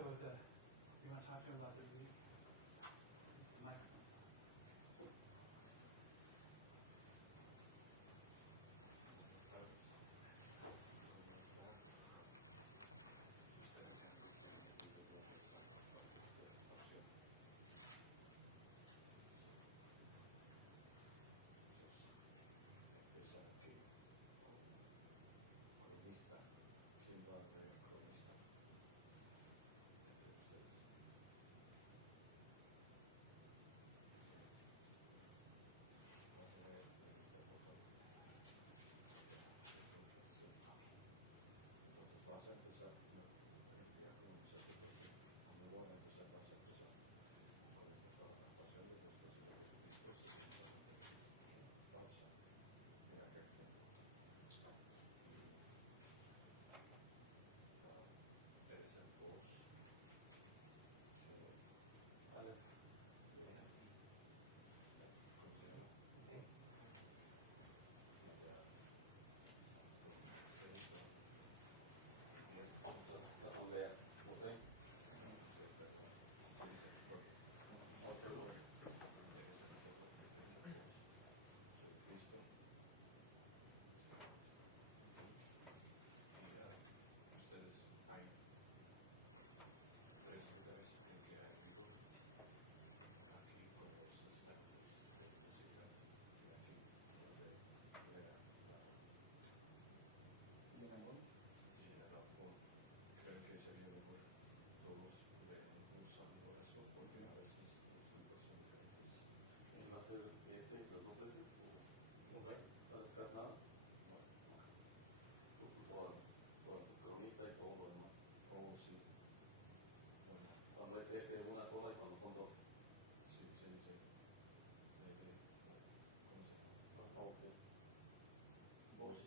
So you want to talk to him about the meeting? Microphone. Una sola y cuando son dos. Sí. Ok. Voces.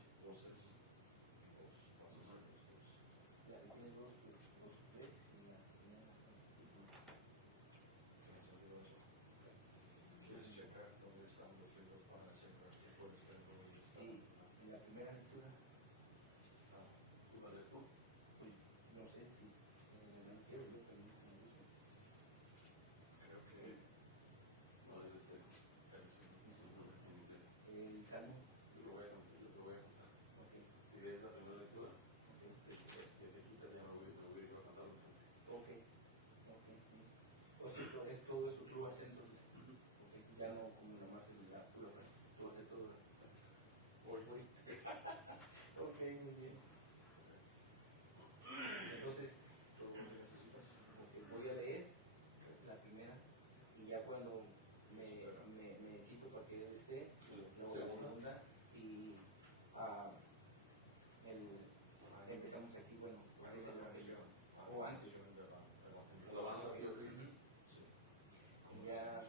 La que tiene dos, tres y la primera. ¿Quieres checar dónde están los libros para checar que puedes ver dónde están? Sí, en la primera lectura. ¿Tú la lees tú? No sé si quiero yo también. Creo que No, debe ser. El Salmo. Yo lo voy a contar. Ok. Si lees la primera lectura, te quitas ya no voy a cantarlo. Ok. O sea, es todo eso, tú haces entonces. Okay. Ya no como nada más la tú haces todo. Voy. Ok, muy bien. Entonces, voy a leer la primera y ya cuando me quito para que él esté, luego la segunda y empezamos aquí, bueno, o antes. Y ya.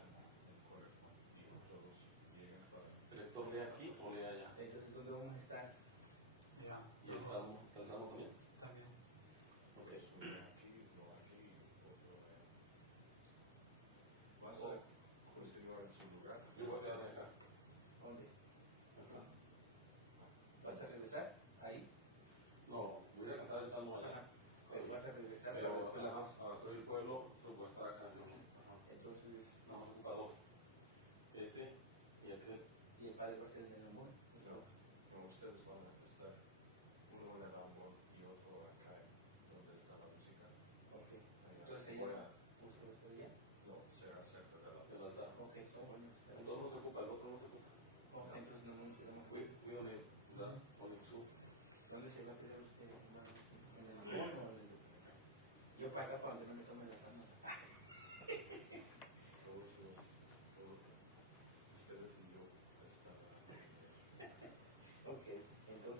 ¿El lector lee aquí o lee allá? Entonces, ¿dónde vamos a estar? ¿Y el salmo también? También. Ok, sube aquí, otro ¿Vas a continuar en su lugar? Yo voy a quedar acá. ¿Dónde? ¿Vas a regresar? ¿Ahí? No, voy a cantar el salmo allá. Ajá. Pero vas a regresar. Pero después nada más, soy el pueblo, voy a estar acá. ¿No? Entonces, nada más ocupa dos. Ese y aquel. ¿y el padre va a ser en el amor? No, ustedes van a estar uno en el amor y otro acá, donde está la música. Ok. Entonces ella puso esto ya. No, será cerca de la altar. Ok, todo bueno. El otro no se ocupa, el otro no se ocupa. Ok, entonces no nos quedamos. Cuídame, con su. ¿Dónde se va a quedar usted? ¿En el amor o en el...? Yo para acá para donde no me tomen las armas. Todos ustedes y yo están. Ok, entonces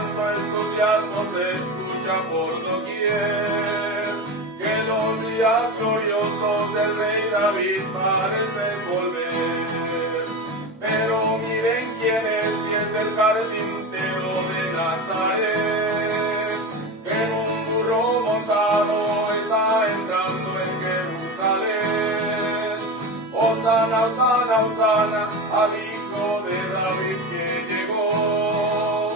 cuánto entusiasmo se escucha por doquier, que los días gloriosos del rey David parecen volver. Pero miren quién es, si es el carpintero de Nazaret, que en un burro montado está entrando en Jerusalén. Hosana, hosana, hosana, al Hijo de David que llegó.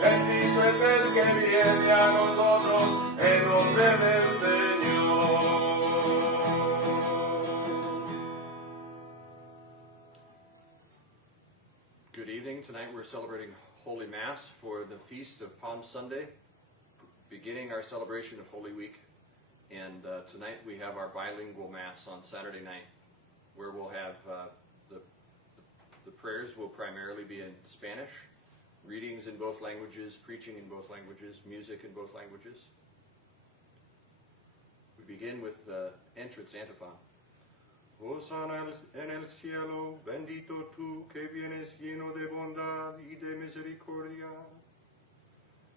Bendito es el que viene a nosotros en nombre del Señor. Good evening. Tonight we're celebrating Holy Mass for the Feast of Palm Sunday, beginning our celebration of Holy Week. And tonight we have our bilingual Mass on Saturday night, where we'll have the prayers will primarily be in Spanish, readings in both languages, preaching in both languages, music in both languages. We begin with the entrance antiphon. Hosanna en el cielo, bendito tú que vienes lleno de bondad y de misericordia.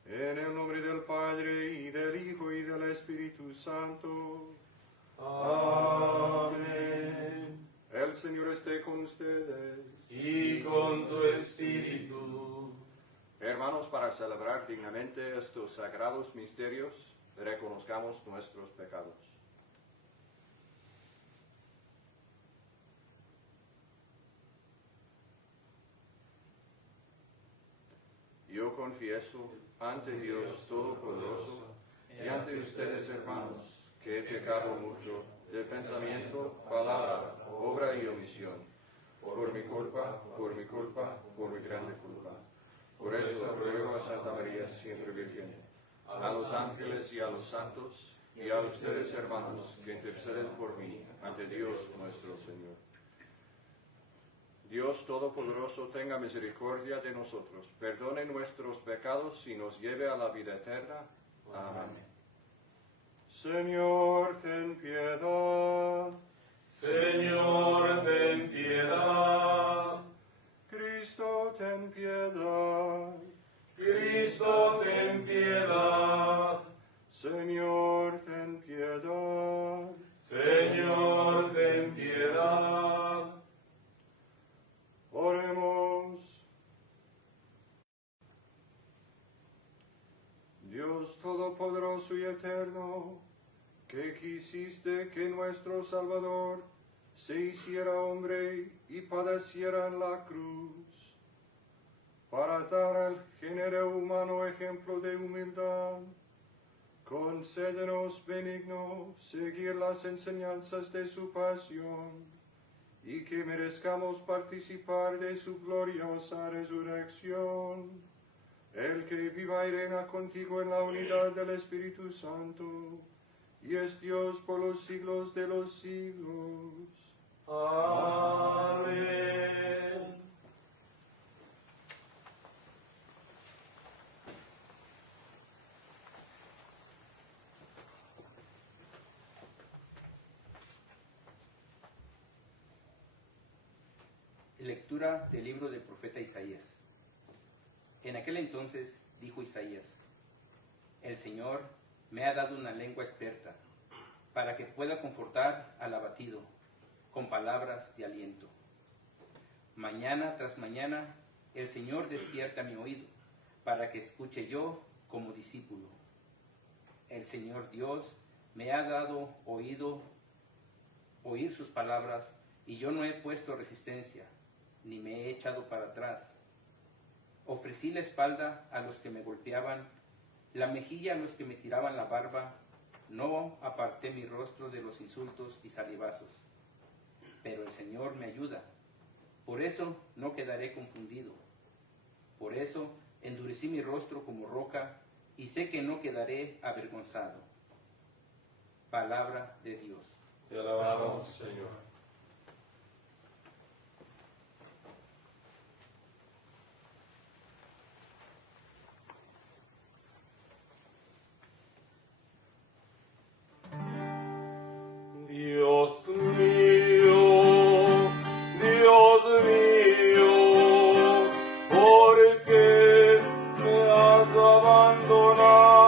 En el nombre del Padre, y del Hijo, y del Espíritu Santo. Amén. El Señor esté con ustedes. Y con su espíritu. Hermanos, para celebrar dignamente estos sagrados misterios, reconozcamos nuestros pecados. Yo confieso ante Dios Todopoderoso y ante ustedes, hermanos, que he pecado mucho de pensamiento, palabra, obra y omisión, por mi culpa, por mi grande culpa. Por eso ruego a Santa María, siempre Virgen, a los ángeles y a los santos, y a ustedes, hermanos, que interceden por mí ante Dios nuestro Señor. Dios Todopoderoso tenga misericordia de nosotros, perdone nuestros pecados y nos lleve a la vida eterna. Amén. Señor, ten piedad. Señor, ten piedad. Cristo, ten piedad. Cristo, ten piedad. Señor, ten piedad. Señor, ten piedad. Oremos. Dios Todopoderoso y Eterno, que quisiste que nuestro Salvador se hiciera hombre y padeciera en la cruz, para dar al género humano ejemplo de humildad, concédenos benigno seguir las enseñanzas de su pasión, y que merezcamos participar de su gloriosa resurrección, el que viva y reina contigo en la unidad del Espíritu Santo, y es Dios por los siglos de los siglos. Amén. Lectura del libro del profeta Isaías. En aquel entonces dijo Isaías: El Señor me ha dado una lengua experta, para que pueda confortar al abatido con palabras de aliento. Mañana tras mañana el Señor despierta mi oído, para que escuche yo como discípulo. El Señor Dios me ha dado oír sus palabras, y yo no he puesto resistencia, ni me he echado para atrás. Ofrecí la espalda a los que me golpeaban, la mejilla a los que me tiraban la barba, no aparté mi rostro de los insultos y salivazos. Pero el Señor me ayuda, por eso no quedaré confundido. Por eso endurecí mi rostro como roca, y sé que no quedaré avergonzado. Palabra de Dios. Te alabamos, Señor. Dios mío, ¿por qué me has abandonado.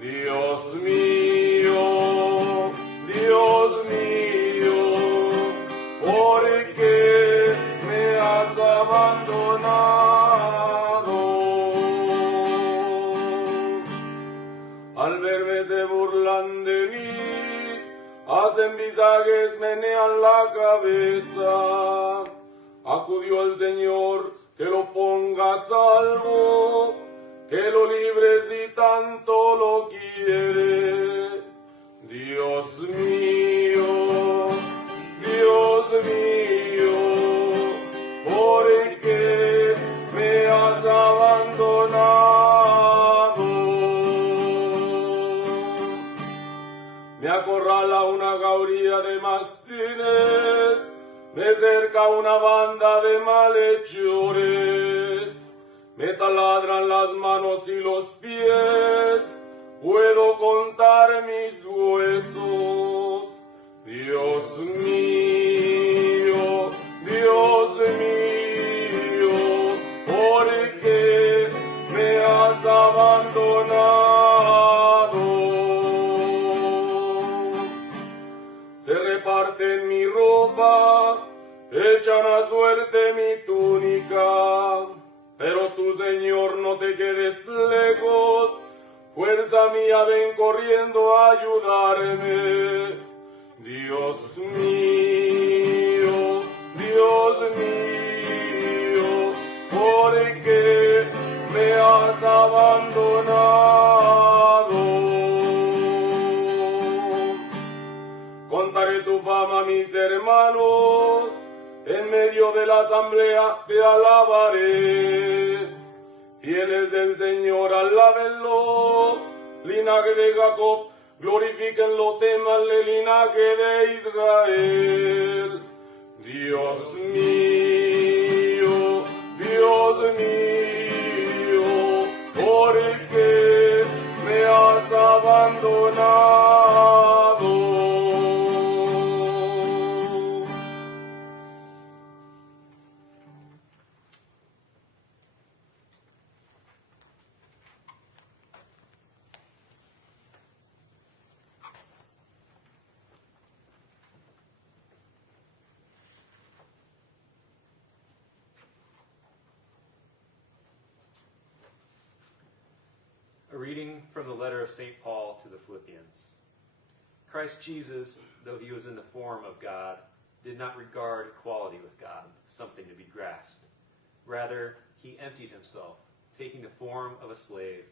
Dios mío, ¿por qué me has abandonado? Al verme se burlan de mí, hacen visajes, menean la cabeza. Acudió el Señor, que lo ponga a salvo, que lo libre si tanto lo quiere. Dios mío, ¿por qué me has abandonado? Me acorrala una jauría de mastines, me cerca una banda de malhechores, me taladran las manos y los pies, puedo contar mis huesos. Dios mío, ¿por qué me has abandonado? Se reparten mi ropa, echan a suerte mi túnica, pero tú, Señor, no te quedes lejos, fuerza mía, ven corriendo a ayudarme. Dios mío, ¿por qué me has abandonado? Contaré tu fama a mis hermanos, en medio de la asamblea te alabaré. Fieles del Señor, alábenlo, linaje de Jacob, glorifíquenlo, témanle, linaje de Israel. Dios mío, ¿por qué me has abandonado? A reading from the letter of St. Paul to the Philippians. Christ Jesus, though he was in the form of God, did not regard equality with God something to be grasped. Rather, he emptied himself, taking the form of a slave,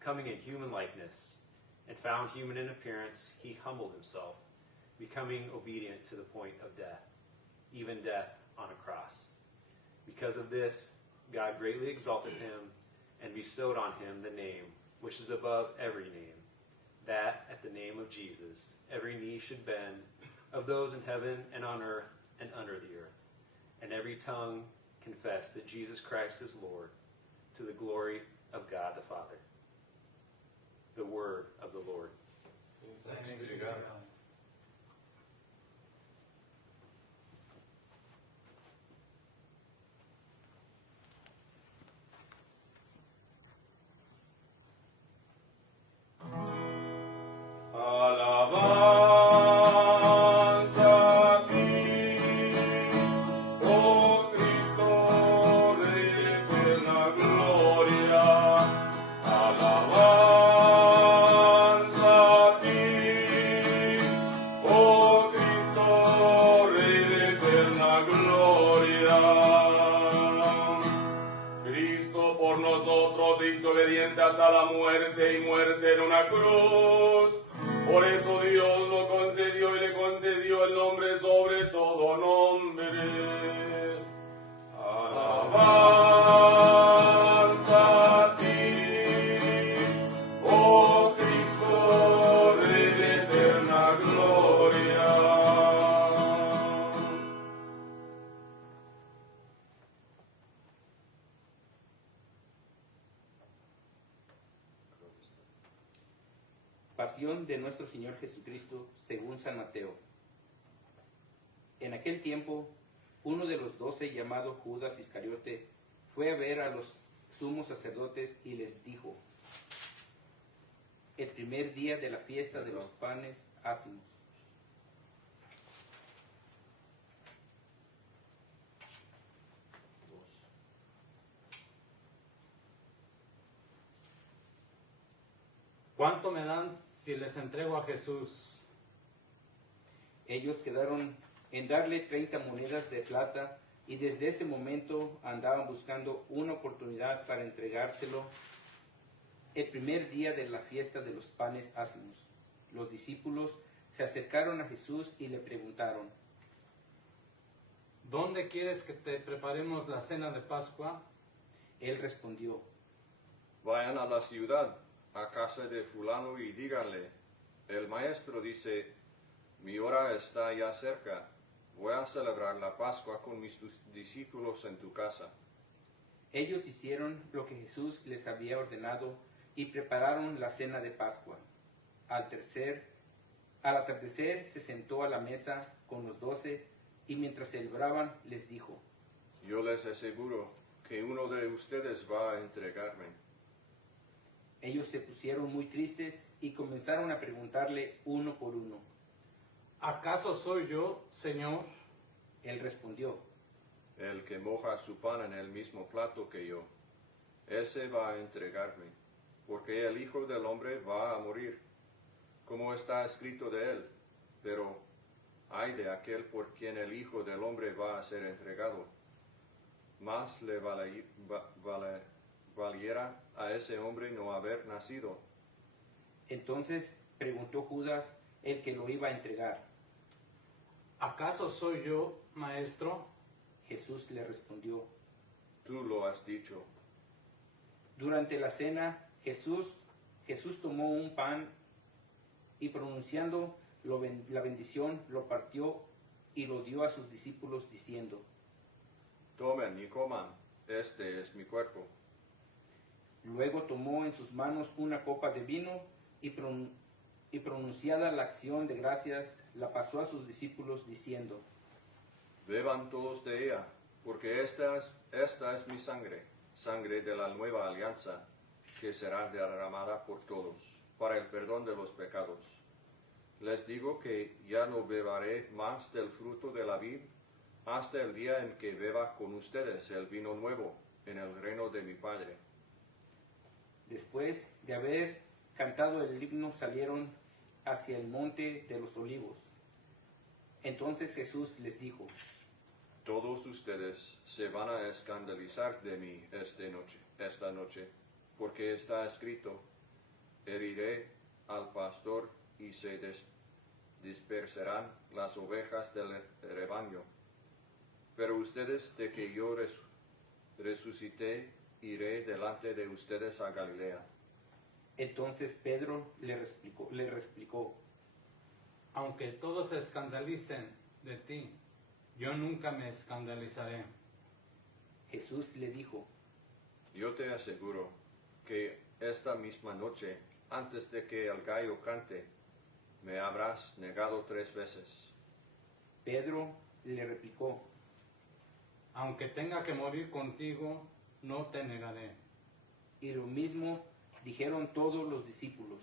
coming in human likeness, and found human in appearance, he humbled himself, becoming obedient to the point of death, even death on a cross. Because of this, God greatly exalted him and bestowed on him the name which is above every name, that at the name of Jesus every knee should bend, of those in heaven and on earth and under the earth, and every tongue confess that Jesus Christ is Lord, to the glory of God the Father. The word of the Lord. Thanks be to God. Alabanza a ti, oh Cristo de eterna gloria. Alabanza a ti, oh Cristo Rey de eterna gloria. Cristo por nosotros se hizo obediente hasta la muerte y muerte en una cruz. Por eso Dios lo concedió y le concedió el nombre sobre todo nombre. Alabanza a ti, oh Cristo, Rey de eterna gloria. Pasión de nuestro Señor Jesucristo según San Mateo. En aquel tiempo uno de los 12, llamado Judas Iscariote, fue a ver a los sumos sacerdotes y les dijo: el primer día de la fiesta de los panes ácimos, ¿Cuánto me dan si les entrego a Jesús? ellos quedaron en darle 30 monedas de plata, y desde ese momento andaban buscando una oportunidad para entregárselo el primer día de la fiesta de los panes ácimos. Los discípulos se acercaron a Jesús y le preguntaron: ¿Dónde quieres que te preparemos la cena de Pascua? Él respondió: Vayan a la ciudad, a casa de fulano, y díganle, el maestro dice, mi hora está ya cerca, voy a celebrar la Pascua con mis discípulos en tu casa. Ellos hicieron lo que Jesús les había ordenado y prepararon la cena de Pascua. Al atardecer se sentó a la mesa con los 12, y mientras celebraban les dijo: Yo les aseguro que uno de ustedes va a entregarme. Ellos se pusieron muy tristes y comenzaron a preguntarle uno por uno. ¿Acaso soy yo, Señor? Él respondió: El que moja su pan en el mismo plato que yo, ese va a entregarme, porque el Hijo del Hombre va a morir, como está escrito de él, pero ay de aquel por quien el Hijo del Hombre va a ser entregado. Más le valiera a ese hombre no haber nacido. Entonces preguntó Judas, el que lo iba a entregar. ¿Acaso soy yo, Maestro? Jesús le respondió: Tú lo has dicho. Durante la cena, Jesús tomó un pan y, pronunciando la bendición, lo partió y lo dio a sus discípulos diciendo: Tomen y coman, este es mi cuerpo. Luego tomó en sus manos una copa de vino y pronunciada la acción de gracias, la pasó a sus discípulos diciendo: Beban todos de ella, porque esta es mi sangre, sangre de la nueva alianza, que será derramada por todos, para el perdón de los pecados. Les digo que ya no beberé más del fruto de la vid, hasta el día en que beba con ustedes el vino nuevo en el reino de mi Padre. Después de haber cantado el himno, salieron hacia el monte de los olivos. Entonces Jesús les dijo: Todos ustedes se van a escandalizar de mí esta noche, porque está escrito, heriré al pastor y se dispersarán las ovejas del rebaño. Pero ustedes, de que yo resucité, iré delante de ustedes a Galilea. Entonces Pedro le replicó: Aunque todos se escandalicen de ti, yo nunca me escandalizaré. Jesús le dijo: Yo te aseguro que esta misma noche, antes de que el gallo cante, me habrás negado 3 veces. Pedro le replicó: Aunque tenga que morir contigo, no te negaré. Y lo mismo dijeron todos los discípulos.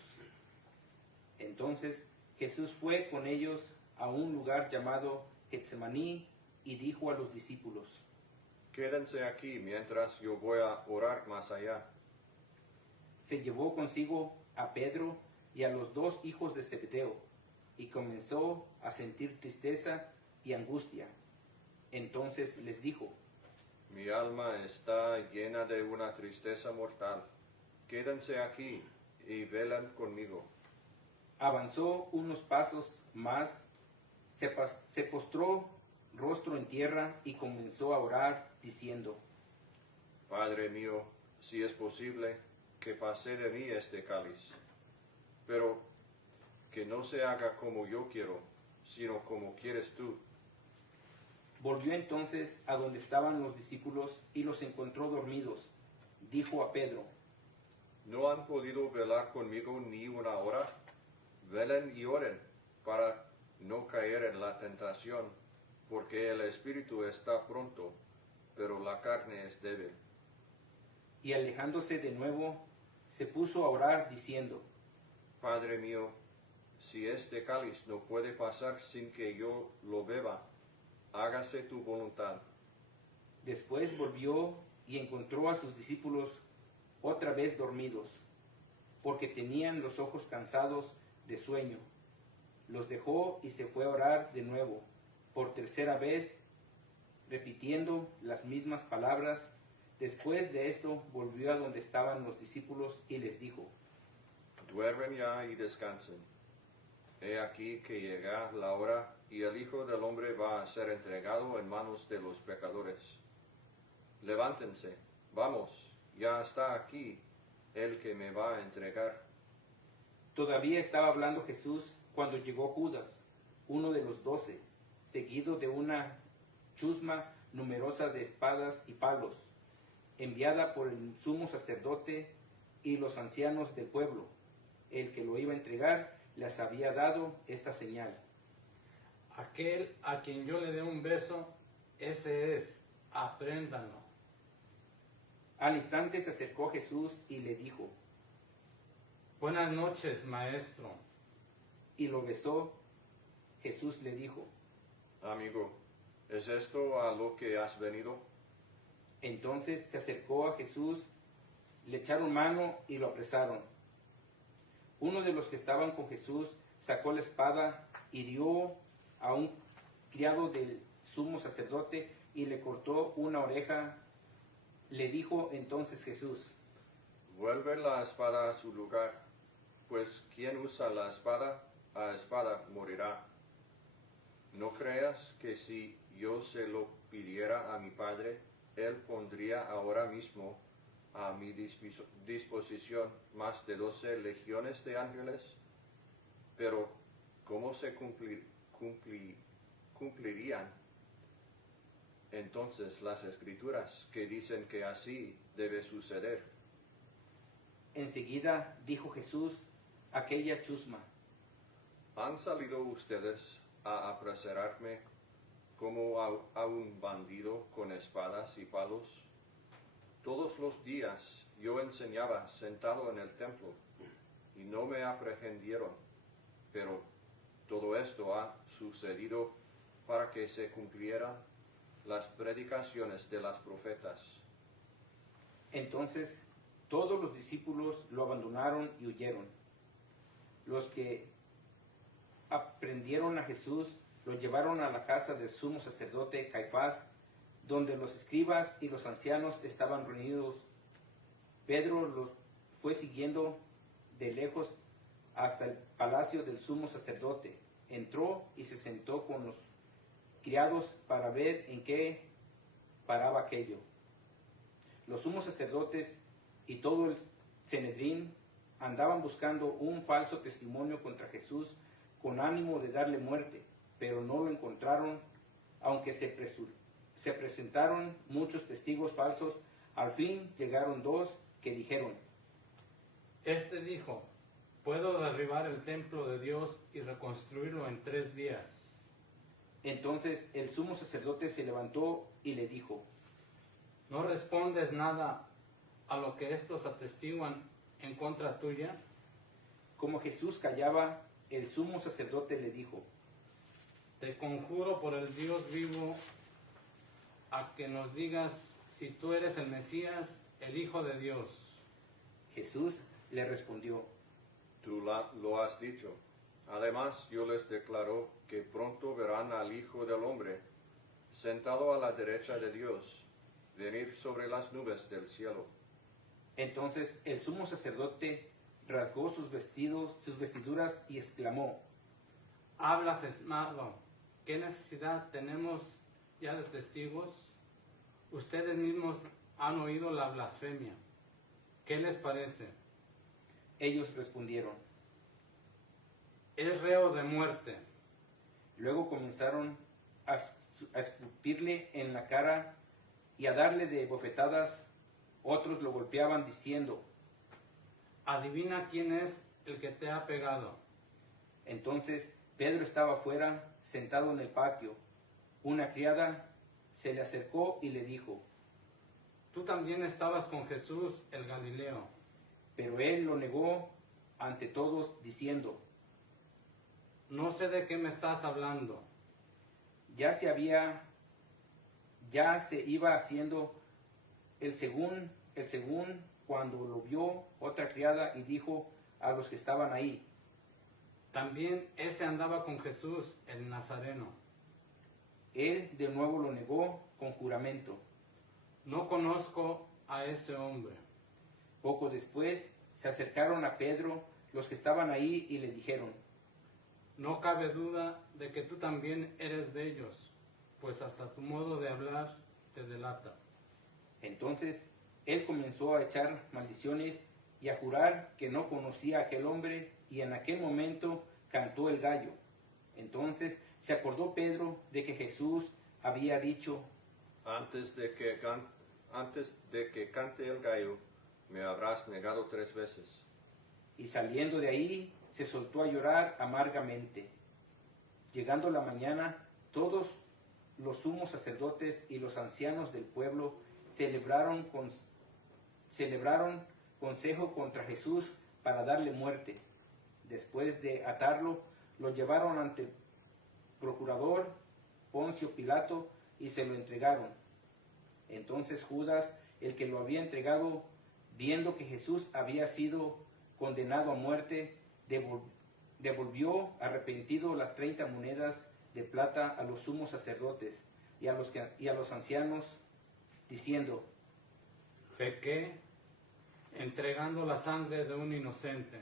Entonces Jesús fue con ellos a un lugar llamado Getsemaní y dijo a los discípulos: Quédense aquí mientras yo voy a orar más allá. Se llevó consigo a Pedro y a los 2 hijos de Zebedeo, y comenzó a sentir tristeza y angustia. Entonces les dijo: Mi alma está llena de una tristeza mortal. Quédense aquí y velan conmigo. Avanzó unos pasos más, se postró rostro en tierra y comenzó a orar, diciendo: Padre mío, si es posible, que pase de mí este cáliz, pero que no se haga como yo quiero, sino como quieres tú. Volvió entonces a donde estaban los discípulos y los encontró dormidos. Dijo a Pedro: ¿No han podido velar conmigo ni una hora? Velen y oren, para no caer en la tentación. porque el espíritu está pronto, pero la carne es débil. Y alejándose de nuevo, se puso a orar diciendo, Padre mío, si este cáliz no puede pasar sin que yo lo beba, hágase tu voluntad. Después volvió y encontró a sus discípulos otra vez dormidos, porque tenían los ojos cansados de sueño. Los dejó y se fue a orar de nuevo, por tercera vez, repitiendo las mismas palabras. Después de esto volvió a donde estaban los discípulos y les dijo, Duermen ya y descansen. He aquí que llega la hora y el Hijo del Hombre va a ser entregado en manos de los pecadores. Levántense, vamos, ya está aquí el que me va a entregar. Todavía estaba hablando Jesús cuando llegó Judas, uno de los 12, seguido de una chusma numerosa de espadas y palos, enviada por el sumo sacerdote y los ancianos del pueblo. El que lo iba a entregar les había dado esta señal. Aquel a quien yo le dé un beso, ese es, apréndanlo. Al instante se acercó Jesús y le dijo, Buenas noches, maestro. y lo besó. Jesús le dijo, Amigo, ¿es esto a lo que has venido? entonces se acercó a Jesús, le echaron mano y lo apresaron. Uno de los que estaban con Jesús sacó la espada, hirió a un criado del sumo sacerdote y le cortó una oreja. Le dijo entonces Jesús, Vuelve la espada a su lugar, pues quien usa la espada, a espada morirá. No creas que si yo se lo pidiera a mi Padre, Él pondría ahora mismo a mi disposición más de 12 legiones de ángeles. Pero, ¿cómo se cumplirían entonces las Escrituras que dicen que así debe suceder? enseguida dijo Jesús aquella chusma, ¿Han salido ustedes a apresurarme como a un bandido con espadas y palos? Todos los días yo enseñaba sentado en el templo y no me aprehendieron, pero todo esto ha sucedido para que se cumplieran las predicaciones de las profetas. Entonces todos los discípulos lo abandonaron y huyeron. Los que aprendieron a Jesús lo llevaron a la casa del sumo sacerdote Caifás, donde los escribas y los ancianos estaban reunidos. Pedro los fue siguiendo de lejos hasta el palacio del sumo sacerdote. Entró y se sentó con los criados para ver en qué paraba aquello. Los sumos sacerdotes y todo el Sanedrín andaban buscando un falso testimonio contra Jesús con ánimo de darle muerte, pero no lo encontraron, aunque se presentaron muchos testigos falsos. Al fin llegaron 2 que dijeron, Este dijo, puedo derribar el templo de Dios y reconstruirlo en 3 días. Entonces el sumo sacerdote se levantó y le dijo, ¿No respondes nada a lo que estos atestiguan en contra tuya? como Jesús callaba, el sumo sacerdote le dijo, Te conjuro por el Dios vivo a que nos digas si tú eres el Mesías, el Hijo de Dios. Jesús le respondió, Tú lo has dicho. Además, yo les declaro que pronto verán al Hijo del Hombre sentado a la derecha de Dios, venir sobre las nubes del cielo. Entonces el sumo sacerdote rasgó sus vestiduras y exclamó, Habla, Fesmado, ¿qué necesidad tenemos ya de testigos? Ustedes mismos han oído la blasfemia. ¿Qué les parece? ellos respondieron. Es reo de muerte. Luego comenzaron a escupirle en la cara y a darle de bofetadas. Otros lo golpeaban diciendo, Adivina quién es el que te ha pegado. entonces Pedro estaba afuera, sentado en el patio. una criada se le acercó y le dijo, tú también estabas con Jesús el Galileo. pero él lo negó ante todos, diciendo, No sé de qué me estás hablando. ya se iba haciendo el según cuando lo vio otra criada y dijo a los que estaban ahí, También ese andaba con Jesús el Nazareno. él de nuevo lo negó con juramento. No conozco a ese hombre. Poco después se acercaron a Pedro los que estaban ahí y le dijeron, No cabe duda de que tú también eres de ellos, pues hasta tu modo de hablar te delata. entonces él comenzó a echar maldiciones y a jurar que no conocía a aquel hombre, y en aquel momento cantó el gallo. Entonces se acordó Pedro de que Jesús había dicho, Antes de que cante el gallo, me habrás negado 3 veces. y saliendo de ahí se soltó a llorar amargamente. Llegando la mañana, todos los sumos sacerdotes y los ancianos del pueblo celebraron consejo contra Jesús para darle muerte. Después de atarlo, lo llevaron ante el procurador Poncio Pilato y se lo entregaron. Entonces Judas, el que lo había entregado, viendo que Jesús había sido condenado a muerte, devolvió arrepentido las 30 monedas de plata a los sumos sacerdotes y a los ancianos, diciendo, Pequé entregando la sangre de un inocente.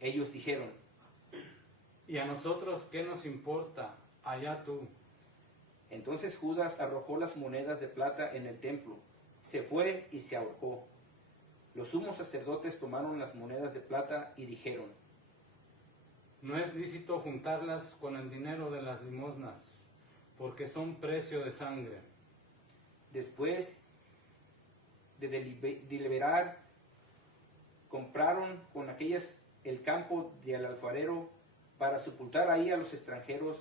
ellos dijeron, ¿Y a nosotros qué nos importa? Allá tú. entonces Judas arrojó las monedas de plata en el templo, se fue y se ahorcó. Los sumos sacerdotes tomaron las monedas de plata y dijeron, No es lícito juntarlas con el dinero de las limosnas, porque son precio de sangre. después de deliberar, compraron con aquellas el campo del alfarero para sepultar ahí a los extranjeros.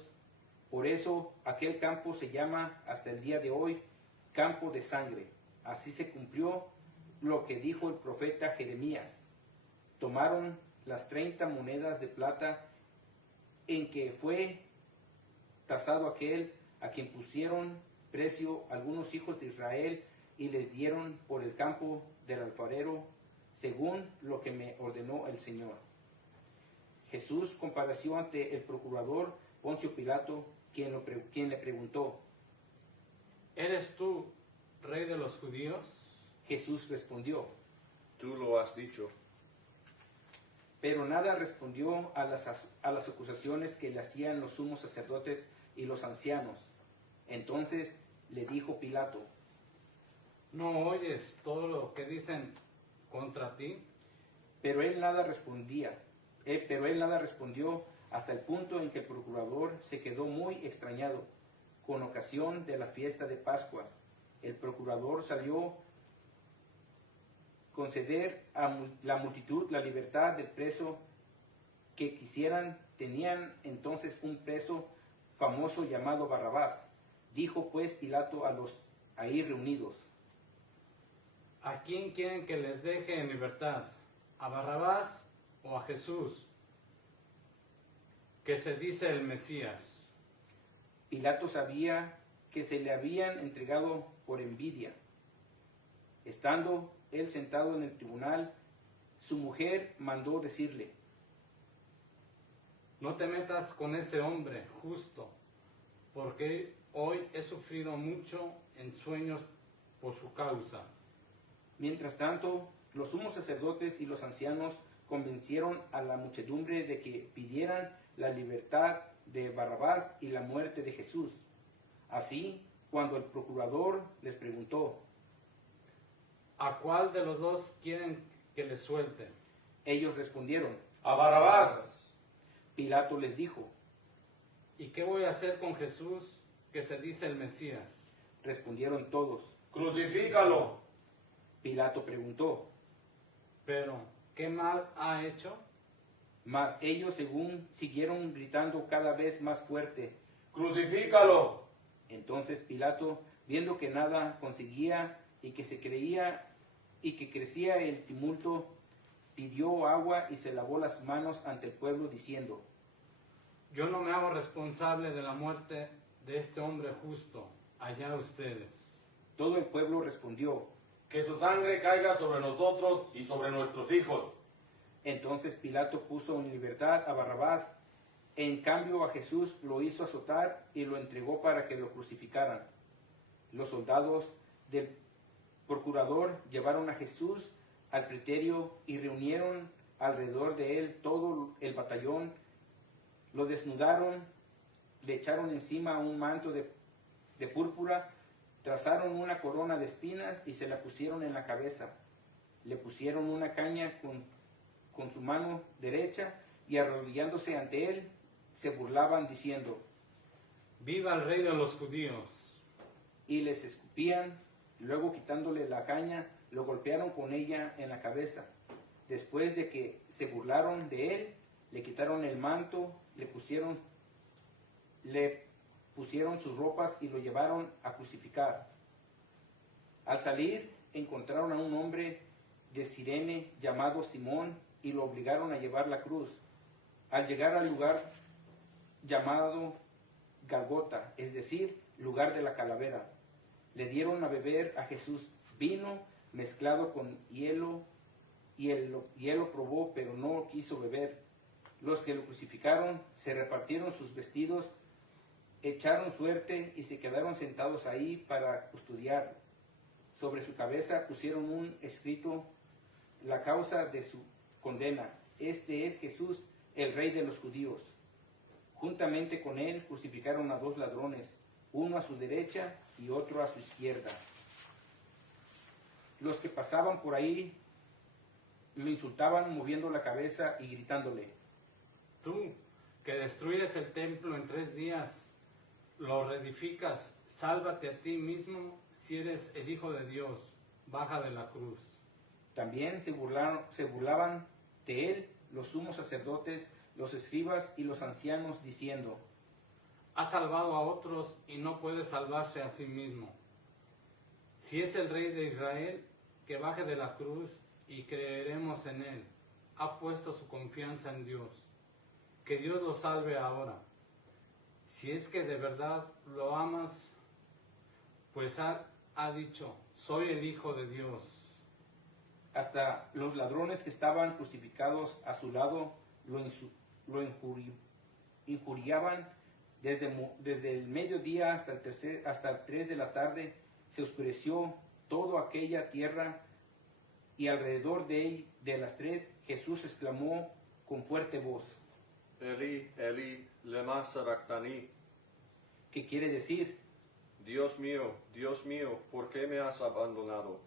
Por eso aquel campo se llama hasta el día de hoy campo de sangre. Así se cumplió lo que dijo el profeta Jeremías. Tomaron las 30 monedas de plata en que fue tasado aquel a quien pusieron precio algunos hijos de Israel, y les dieron por el campo del alfarero según lo que me ordenó el Señor. Jesús compareció ante el procurador Poncio Pilato, quien le preguntó, ¿Eres tú rey de los judíos? Jesús respondió, Tú lo has dicho. pero nada respondió a las acusaciones que le hacían los sumos sacerdotes y los ancianos. Entonces le dijo Pilato, ¿No oyes todo lo que dicen contra ti? pero él nada respondió hasta el punto en que el procurador se quedó muy extrañado. Con ocasión de la fiesta de Pascuas, el procurador salió conceder a la multitud la libertad del preso que quisieran. Tenían entonces un preso famoso llamado Barrabás. Dijo pues Pilato a los ahí reunidos, ¿A quién quieren que les deje en libertad? ¿A Barrabás o a Jesús, que se dice el Mesías? Pilato sabía que se le habían entregado por envidia. Estando él sentado en el tribunal, su mujer mandó decirle, No te metas con ese hombre justo, porque hoy he sufrido mucho en sueños por su causa. Mientras tanto, los sumos sacerdotes y los ancianos convencieron a la muchedumbre de que pidieran la libertad de Barrabás y la muerte de Jesús. Así, cuando el procurador les preguntó, ¿A cuál de los dos quieren que les suelte? ellos respondieron, ¡A Barrabás! Pilato les dijo, ¿Y qué voy a hacer con Jesús, que se dice el Mesías? respondieron todos. ¡Crucifícalo! Pilato preguntó, Pero, ¿qué mal ha hecho? mas ellos siguieron gritando cada vez más fuerte, ¡Crucifícalo! Entonces Pilato, viendo que nada conseguía y que crecía el tumulto, pidió agua y se lavó las manos ante el pueblo diciendo: Yo no me hago responsable de la muerte de este hombre justo. Allá ustedes. Todo el pueblo respondió. Que su sangre caiga sobre nosotros y sobre nuestros hijos. Entonces Pilato puso en libertad a Barrabás. En cambio a Jesús lo hizo azotar y lo entregó para que lo crucificaran. Los soldados del procurador llevaron a Jesús al pretorio y reunieron alrededor de él todo el batallón. Lo desnudaron, le echaron encima un manto de púrpura, trazaron una corona de espinas y se la pusieron en la cabeza. Le pusieron una caña con su mano derecha y arrodillándose ante él, se burlaban diciendo: ¡Viva el rey de los judíos! Y les escupían. Luego, quitándole la caña, lo golpearon con ella en la cabeza. Después de que se burlaron de él, le quitaron el manto, le pusieron sus ropas y lo llevaron a crucificar. Al salir, encontraron a un hombre de Cirene llamado Simón y lo obligaron a llevar la cruz. Al llegar al lugar llamado Galgota, es decir, lugar de la calavera, le dieron a beber a Jesús vino mezclado con hielo, y él lo probó, pero no quiso beber. Los que lo crucificaron se repartieron sus vestidos, echaron suerte y se quedaron sentados ahí para custodiarlo. Sobre su cabeza pusieron un escrito: la causa de su condena. Este es Jesús, el Rey de los judíos. Juntamente con él crucificaron a 2 ladrones, uno a su derecha y otro a su izquierda. Los que pasaban por ahí lo insultaban moviendo la cabeza y gritándole: Tú, que destruyes el templo en 3 días, lo reedificas, sálvate a ti mismo si eres el Hijo de Dios, baja de la cruz. También se burlaban de él los sumos sacerdotes, los escribas y los ancianos, diciendo: Ha salvado a otros y no puede salvarse a sí mismo. Si es el Rey de Israel, que baje de la cruz y creeremos en él. Ha puesto su confianza en Dios. Que Dios lo salve ahora. Si es que de verdad lo amas, pues ha dicho: soy el Hijo de Dios. Hasta los ladrones que estaban crucificados a su lado lo injuriaban. Desde el mediodía hasta el 3 de la tarde se oscureció toda aquella tierra, y alrededor de las 3 Jesús exclamó con fuerte voz: Eli, Eli, lema sabactani. ¿Qué quiere decir? Dios mío, ¿por qué me has abandonado?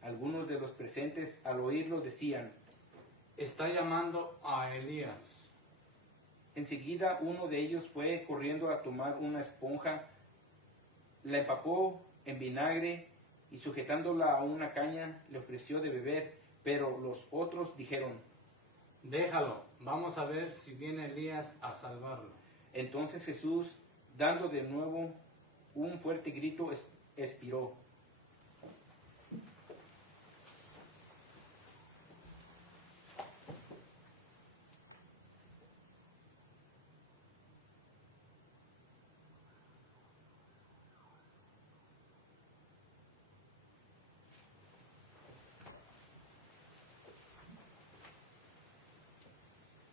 Algunos de los presentes al oírlo decían: Está llamando a Elías. Enseguida uno de ellos fue corriendo a tomar una esponja, la empapó en vinagre y sujetándola a una caña le ofreció de beber, pero los otros dijeron: Déjalo, vamos a ver si viene Elías a salvarlo. Entonces Jesús, dando de nuevo un fuerte grito, expiró.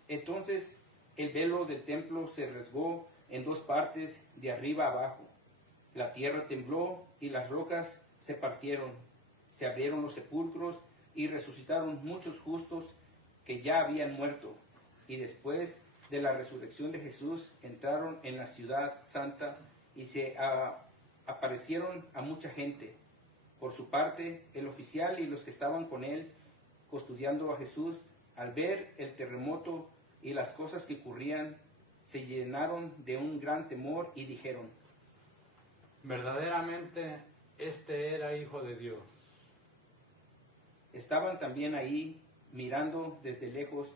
Entonces el velo del templo se rasgó en 2 partes, de arriba a abajo. La tierra tembló y las rocas se partieron. Se abrieron los sepulcros y resucitaron muchos justos que ya habían muerto. Y después de la resurrección de Jesús entraron en la ciudad santa y se aparecieron a mucha gente. Por su parte, el oficial y los que estaban con él custodiando a Jesús, al ver el terremoto y las cosas que ocurrían, se llenaron de un gran temor y dijeron: Verdaderamente, este era Hijo de Dios. Estaban también ahí, mirando desde lejos,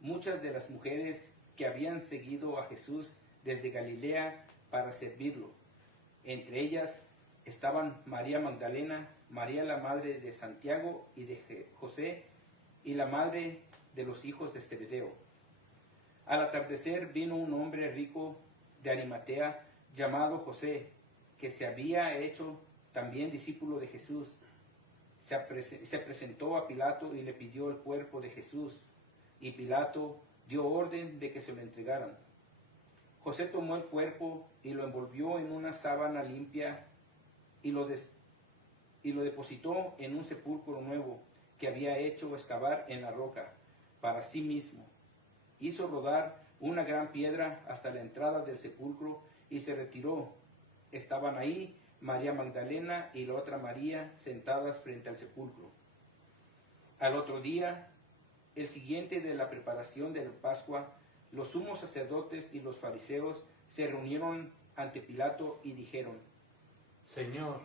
muchas de las mujeres que habían seguido a Jesús desde Galilea para servirlo. Entre ellas estaban María Magdalena, María la madre de Santiago y de José, y la madre de los hijos de Zebedeo. Al atardecer vino un hombre rico de Arimatea llamado José, que se había hecho también discípulo de Jesús. Se presentó a Pilato y le pidió el cuerpo de Jesús, y Pilato dio orden de que se lo entregaran. José tomó el cuerpo y lo envolvió en una sábana limpia y lo depositó en un sepulcro nuevo que había hecho excavar en la roca para sí mismo. Hizo rodar una gran piedra hasta la entrada del sepulcro y se retiró. Estaban ahí María Magdalena y la otra María sentadas frente al sepulcro. Al otro día, el siguiente de la preparación de la Pascua, los sumos sacerdotes y los fariseos se reunieron ante Pilato y dijeron: Señor,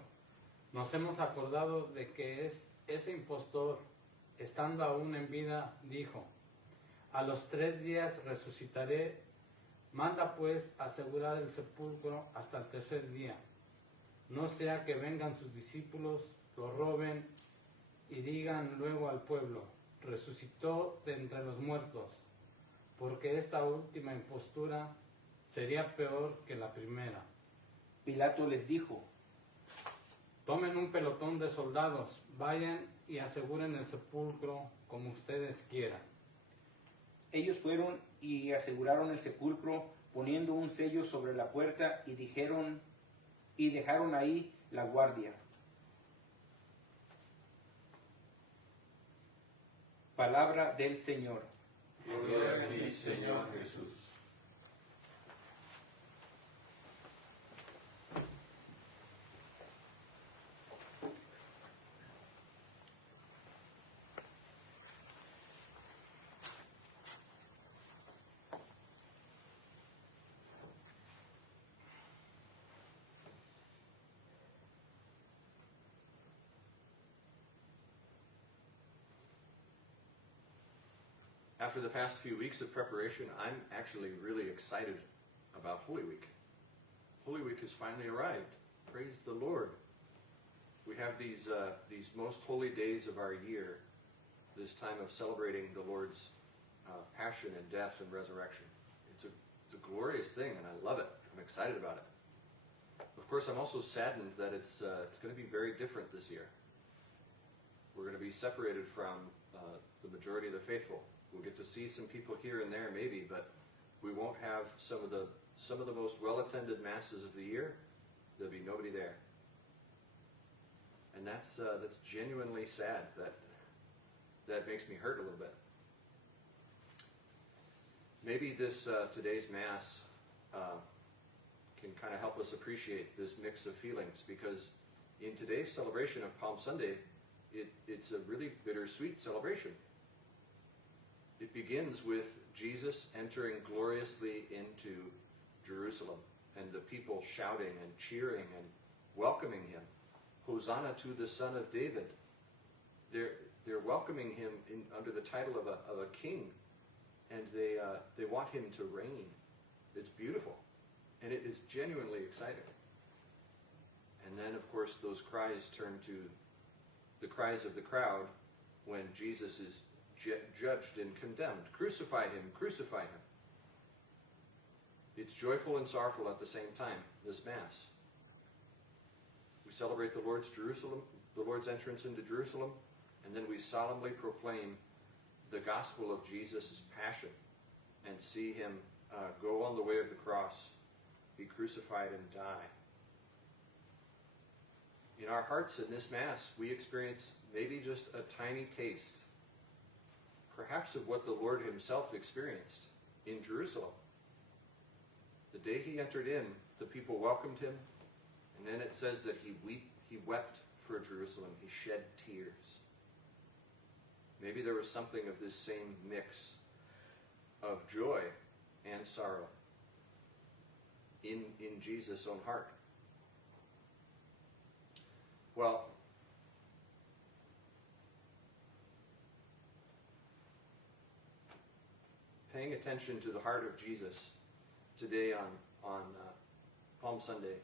nos hemos acordado de que ese impostor, estando aún en vida, dijo: a los 3 días resucitaré. Manda pues asegurar el sepulcro hasta el 3er día, no sea que vengan sus discípulos, lo roben y digan luego al pueblo: resucitó de entre los muertos, porque esta última impostura sería peor que la primera. Pilato les dijo: Tomen un pelotón de soldados, vayan y aseguren el sepulcro como ustedes quieran. Ellos fueron y aseguraron el sepulcro, poniendo un sello sobre la puerta, y dejaron ahí la guardia. Palabra del Señor. Gloria a ti, Señor Jesús. After the past few weeks of preparation, I'm actually really excited about Holy Week. Holy Week has finally arrived. Praise the Lord. We have these most holy days of our year, this time of celebrating the Lord's passion and death and resurrection. It's a glorious thing, and I love it. I'm excited about it. Of course, I'm also saddened that it's going to be very different this year. We're going to be separated from the majority of the faithful. We'll get to see some people here and there, maybe, but we won't have some of the most well-attended masses of the year. There'll be nobody there, and that's genuinely sad. That makes me hurt a little bit. Maybe this today's Mass can kind of help us appreciate this mix of feelings, because in today's celebration of Palm Sunday, it's a really bittersweet celebration. It begins with Jesus entering gloriously into Jerusalem, and the people shouting and cheering and welcoming him. Hosanna to the Son of David. They're welcoming him under the title of a king, and they want him to reign. It's beautiful, and it is genuinely exciting. And then, of course, those cries turn to the cries of the crowd when Jesus is judged and condemned. Crucify him, crucify him. It's joyful and sorrowful at the same time, this Mass. We celebrate the Lord's entrance into Jerusalem, and then we solemnly proclaim the gospel of Jesus' passion and see him go on the way of the cross, be crucified and die. In our hearts in this Mass, we experience maybe just a tiny taste, perhaps of what the Lord himself experienced in Jerusalem. The day he entered in, the people welcomed him, and then it says that he wept for Jerusalem. He shed tears. Maybe there was something of this same mix of joy and sorrow in Jesus' own heart. Well, paying attention to the heart of Jesus today on Palm Sunday,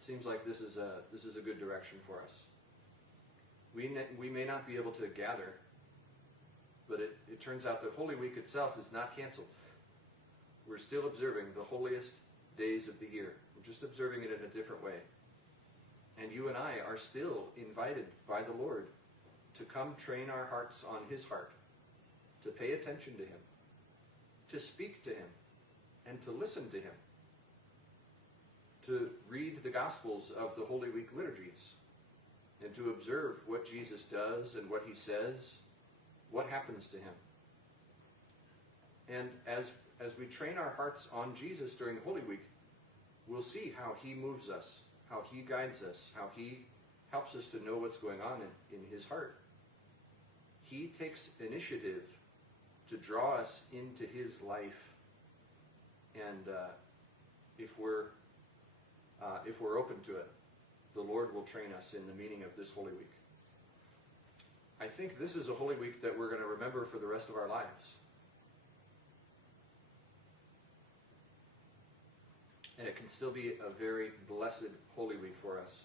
seems like this is a good direction for us. We may not be able to gather, but it turns out that Holy Week itself is not canceled. We're still observing the holiest days of the year. We're just observing it in a different way. And you and I are still invited by the Lord to come train our hearts on His heart, to pay attention to Him, to speak to Him, and to listen to Him, to read the Gospels of the Holy Week liturgies, and to observe what Jesus does and what He says, what happens to Him. And as we train our hearts on Jesus during Holy Week, we'll see how He moves us, how He guides us, how He helps us to know what's going on in His heart. He takes initiative to draw us into His life, and if we're open to it, the Lord will train us in the meaning of this Holy Week. I think this is a Holy Week that we're going to remember for the rest of our lives. And it can still be a very blessed Holy Week for us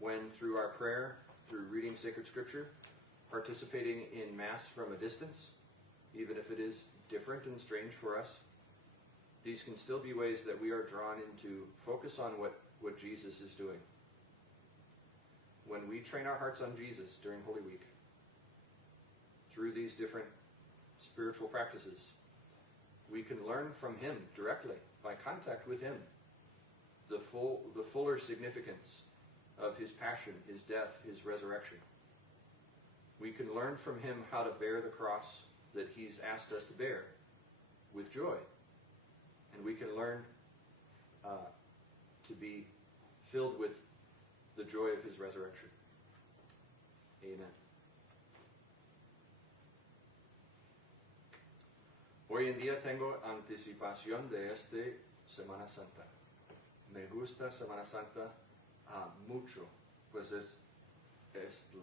when, through our prayer, through reading sacred scripture, participating in Mass from a distance, even if it is different and strange for us, these can still be ways that we are drawn into focus on what Jesus is doing. When we train our hearts on Jesus during Holy Week, through these different spiritual practices, we can learn from Him directly, by contact with Him, the fuller significance of His passion, His death, His resurrection. We can learn from Him how to bear the cross that He's asked us to bear with joy. And we can learn to be filled with the joy of His resurrection. Amen. Hoy en día tengo anticipación de Semana Santa. Me gusta Semana Santa mucho, pues es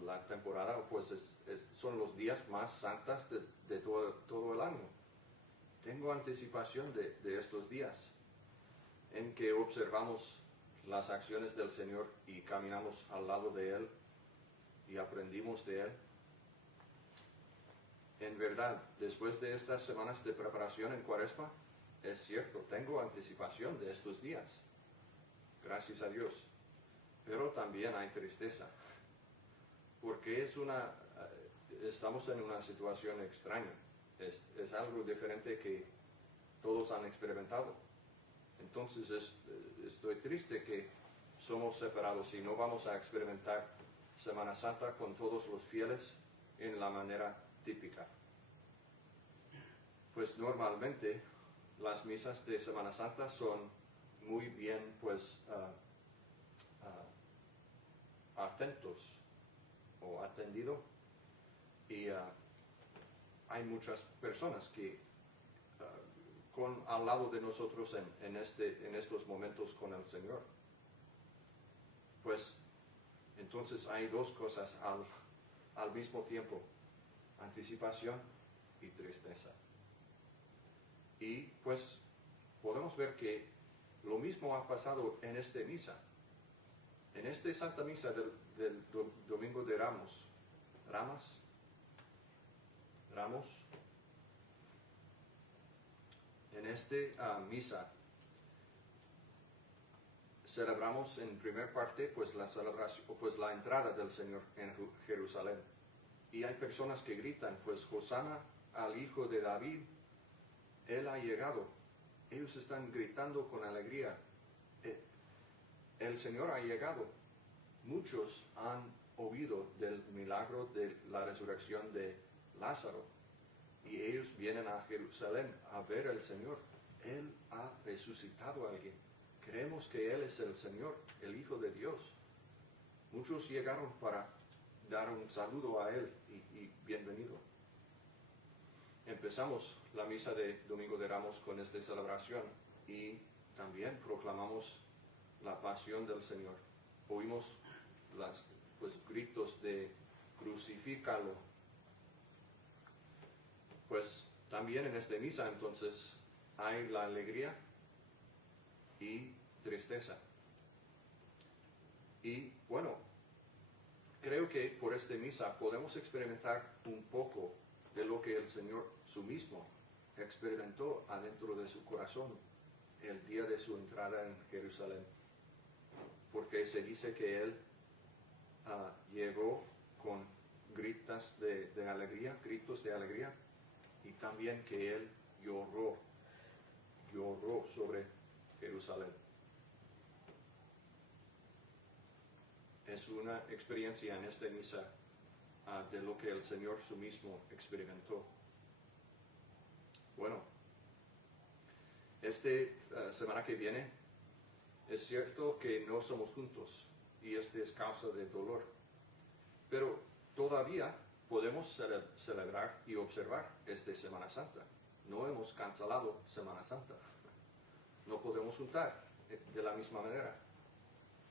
la temporada, pues son los días más santos de todo el año. Tengo anticipación de estos días en que observamos las acciones del Señor y caminamos al lado de Él y aprendimos de Él. En verdad, después de estas semanas de preparación en Cuaresma, es cierto, tengo anticipación de estos días. Gracias a Dios. Pero también hay tristeza, porque estamos en una situación extraña. Es algo diferente que todos han experimentado. Entonces estoy triste que somos separados y no vamos a experimentar Semana Santa con todos los fieles en la manera típica. Pues normalmente las misas de Semana Santa son muy bien atentos o atendido, y hay muchas personas que al lado de nosotros en estos momentos con el Señor. Pues entonces hay dos cosas al mismo tiempo: anticipación y tristeza. Y pues podemos ver que lo mismo ha pasado en esta misa. En esta Santa Misa del Domingo de Ramos, en esta misa celebramos en primer parte pues la celebración, pues la entrada del Señor en Jerusalén. Y hay personas que gritan, pues Hosana al Hijo de David, Él ha llegado. Ellos están gritando con alegría. El Señor ha llegado. Muchos han oído del milagro de la resurrección de Lázaro, y ellos vienen a Jerusalén a ver al Señor. Él ha resucitado a alguien. Creemos que Él es el Señor, el Hijo de Dios. Muchos llegaron para dar un saludo a Él y bienvenido. Empezamos la misa de Domingo de Ramos con esta celebración y también proclamamos la pasión del Señor. Oímos los gritos de crucifícalo. Pues también en esta misa entonces hay la alegría y tristeza. Y bueno, creo que por esta misa podemos experimentar un poco de lo que el Señor su mismo experimentó adentro de su corazón el día de su entrada en Jerusalén. Porque se dice que Él llegó con gritos de alegría, y también que Él lloró sobre Jerusalén. Es una experiencia en esta misa de lo que el Señor su mismo experimentó. Bueno, semana que viene es cierto que no somos juntos y este es causa de dolor, pero todavía podemos celebrar y observar esta Semana Santa. No hemos cancelado Semana Santa. No podemos juntar de la misma manera.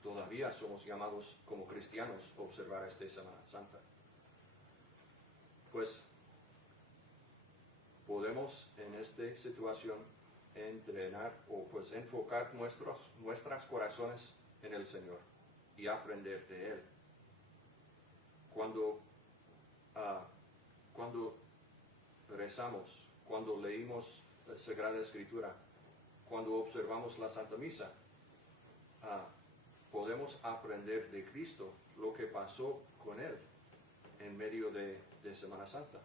Todavía somos llamados como cristianos a observar esta Semana Santa. Pues podemos en esta situación entrenar o pues enfocar nuestros corazones en el Señor y aprender de Él. Cuando rezamos, cuando leímos la Sagrada Escritura, cuando observamos la Santa Misa, podemos aprender de Cristo lo que pasó con Él en medio de Semana Santa.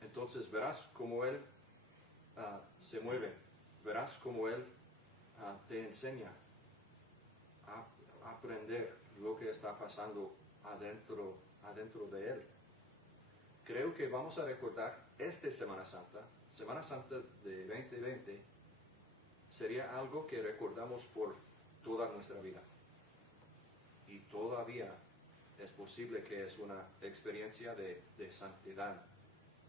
Entonces verás cómo Él se mueve, verás cómo Él te enseña a aprender lo que está pasando adentro de Él. Creo que vamos a recordar esta Semana Santa de 2020, sería algo que recordamos por toda nuestra vida. Y todavía es posible que es una experiencia de santidad,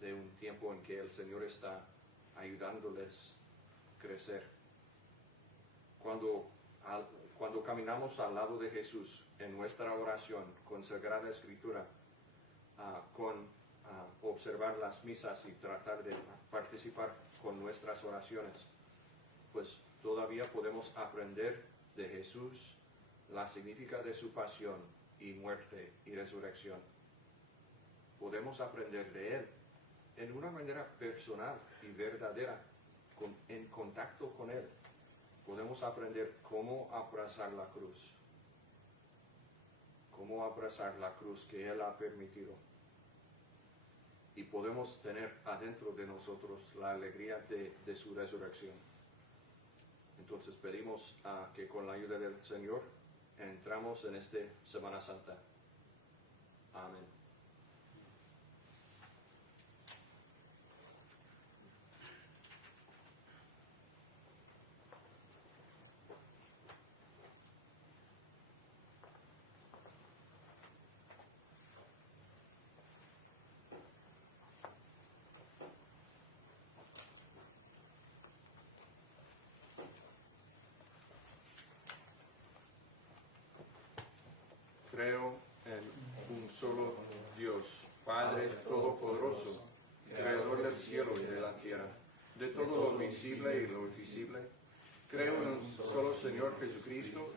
de un tiempo en que el Señor está ayudándoles a crecer. Cuando caminamos al lado de Jesús en nuestra oración con Sagrada Escritura, observar las misas y tratar de participar con nuestras oraciones, pues todavía podemos aprender de Jesús la significa de su pasión y muerte y resurrección. Podemos aprender de Él en una manera personal y verdadera, en contacto con Él. Podemos aprender cómo abrazar la cruz que Él ha permitido. Y podemos tener adentro de nosotros la alegría de su resurrección. Entonces pedimos que con la ayuda del Señor entramos en esta Semana Santa. Amén. Creo en un solo Dios, Padre Todopoderoso, Creador del cielo y de la tierra, de todo lo visible y lo invisible. Creo en un solo Señor Jesucristo,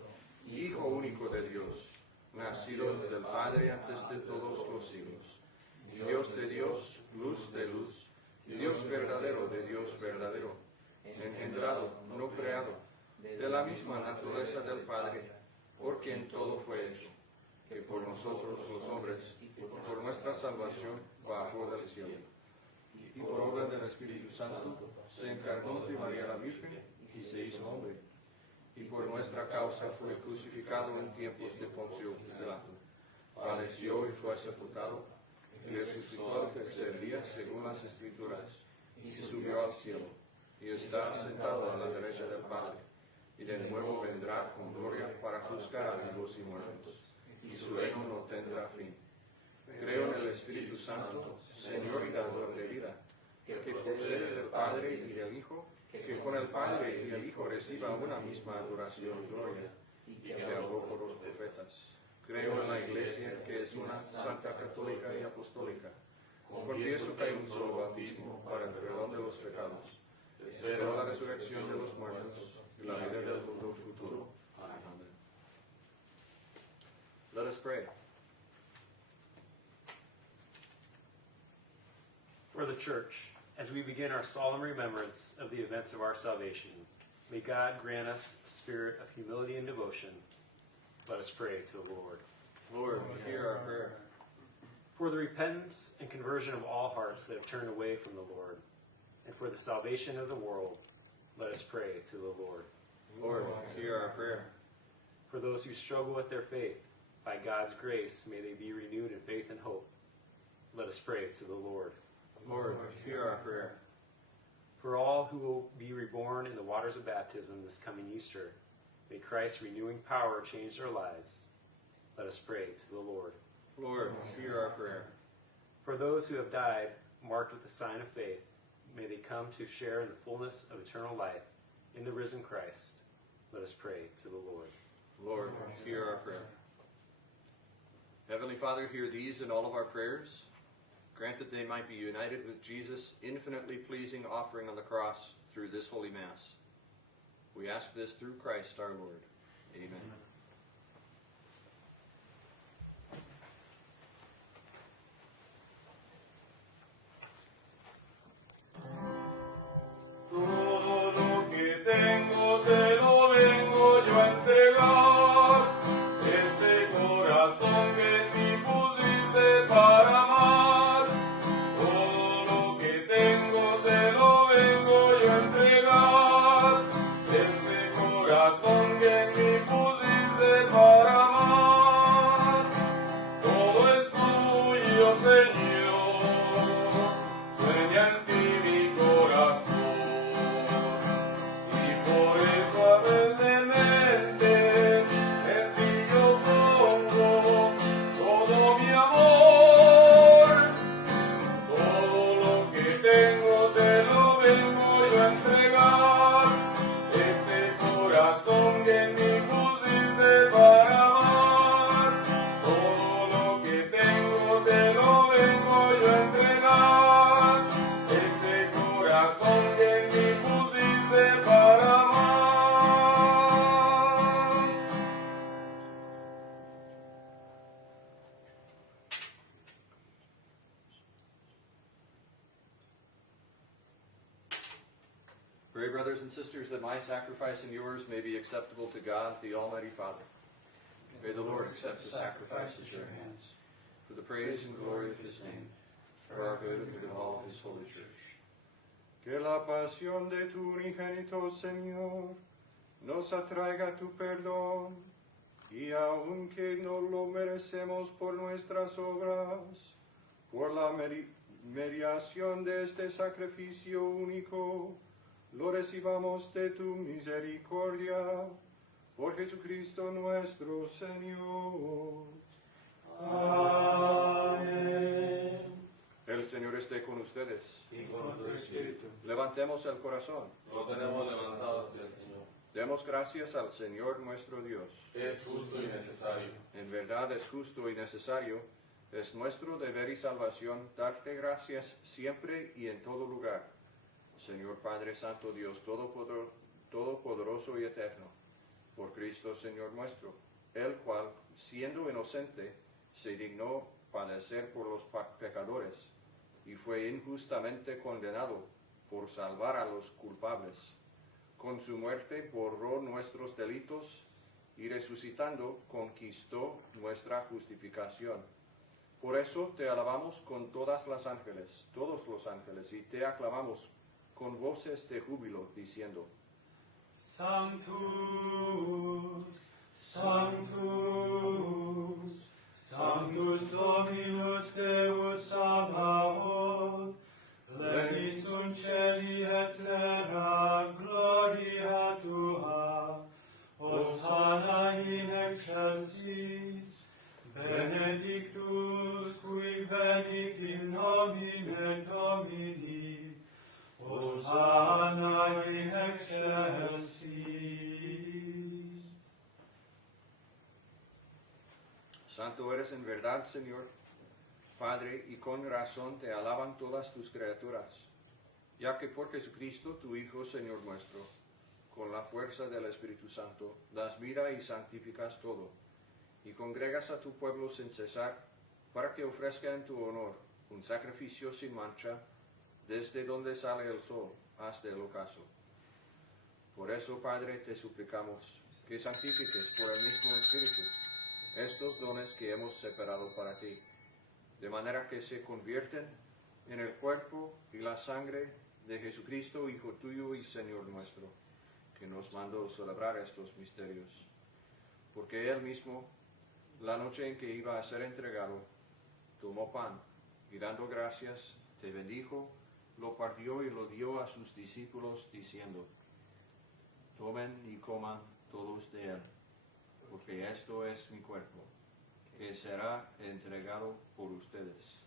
Hijo único de Dios, nacido del Padre antes de todos los siglos. Dios de Dios, luz de luz, Dios verdadero de Dios verdadero, engendrado, no creado, de la misma naturaleza del Padre, por quien todo fue hecho, que por nosotros los hombres y por nuestra salvación bajó del cielo. Y por obra del Espíritu Santo se encarnó de María la Virgen y se hizo hombre. Y por nuestra causa fue crucificado en tiempos de Poncio Pilato. Padeció y fue sepultado, y resucitó al tercer día según las Escrituras, y subió al cielo, y está sentado a la derecha del Padre, y de nuevo vendrá con gloria para juzgar a vivos y muertos, y su reino no tendrá fin. Creo en el Espíritu Santo, Señor y dador de vida, que procede del Padre y del Hijo, que con el Padre y el Hijo reciba una misma adoración y gloria, y que habló por los profetas. Creo en la Iglesia, que es una santa católica y apostólica. Confieso que hay un solo bautismo para el perdón de los pecados. Espero la resurrección de los muertos y la vida del mundo futuro. Amén. Let us pray. For the church, as we begin our solemn remembrance of the events of our salvation, may God grant us a spirit of humility and devotion. Let us pray to the Lord. Lord, hear our prayer. For the repentance and conversion of all hearts that have turned away from the Lord, and for the salvation of the world, let us pray to the Lord. Lord, hear our prayer. For those who struggle with their faith, by God's grace, may they be renewed in faith and hope. Let us pray to the Lord. Lord, hear our prayer. For all who will be reborn in the waters of baptism this coming Easter, may Christ's renewing power change their lives. Let us pray to the Lord. Lord, hear our prayer. For those who have died, marked with the sign of faith, may they come to share in the fullness of eternal life in the risen Christ. Let us pray to the Lord. Lord, hear our prayer. Heavenly Father, hear these and all of our prayers. Grant that they might be united with Jesus' infinitely pleasing offering on the cross through this holy Mass. We ask this through Christ our Lord. Amen. Todo lo que tengo te lo vengo yo a entregar, este corazón que en mí pusiste para amar. Todo lo que tengo te lo vengo yo a entregar, este corazón que en mí pusiste para amar. Todo es tuyo, Señor, sueña en ti mi corazón. Por eso ardentemente en ti yo pongo todo mi amor. Todo lo que tengo te lo vengo yo a entregar, este corazón que en mí pusiste para amar. Todo lo que tengo te lo vengo yo a entregar, este corazón que en mí pusiste para amar. Pray, brothers and sisters, that my sacrifice and yours may be acceptable to God, the Almighty Father. May the Lord accept the sacrifice at your hands, for the praise and glory of his name, for our good and of all of his holy church. Que la pasión de tu unigénito, Señor, nos atraiga a tu perdón, y aunque no lo merecemos por nuestras obras, por la mediación de este sacrificio único, lo recibamos de tu misericordia, por Jesucristo nuestro Señor. Amén. El Señor esté con ustedes. Y con tu espíritu. Levantemos el corazón. Lo tenemos levantado hacia el Señor. Demos gracias al Señor nuestro Dios. Es justo y necesario. En verdad es justo y necesario, es nuestro deber y salvación darte gracias siempre y en todo lugar. Señor Padre Santo, Dios Todopoderoso y Eterno, por Cristo Señor nuestro, el cual, siendo inocente, se dignó padecer por los pecadores, y fue injustamente condenado por salvar a los culpables. Con su muerte borró nuestros delitos, y resucitando conquistó nuestra justificación. Por eso te alabamos con todos los ángeles, y te aclamamos con voces de júbilo, diciendo: Sanctus, Sanctus, Sanctus Dominus Deus Sabaoth, pleni sunt celi et terra, gloria tua, Hosanna in excelsis, benedictus qui venit in nomine Domini, Hosanna in excelsis. Santo eres en verdad, Señor, Padre, y con razón te alaban todas tus criaturas, ya que por Jesucristo, tu Hijo, Señor nuestro, con la fuerza del Espíritu Santo, das vida y santificas todo, y congregas a tu pueblo sin cesar, para que ofrezca en tu honor un sacrificio sin mancha, desde donde sale el sol hasta el ocaso. Por eso, Padre, te suplicamos que santifiques por el mismo Espíritu estos dones que hemos separado para ti, de manera que se convierten en el cuerpo y la sangre de Jesucristo, Hijo tuyo y Señor nuestro, que nos mandó celebrar estos misterios. Porque Él mismo, la noche en que iba a ser entregado, tomó pan y dando gracias, te bendijo, lo partió y lo dio a sus discípulos, diciendo: tomen y coman todos de él, porque esto es mi cuerpo, que será entregado por ustedes.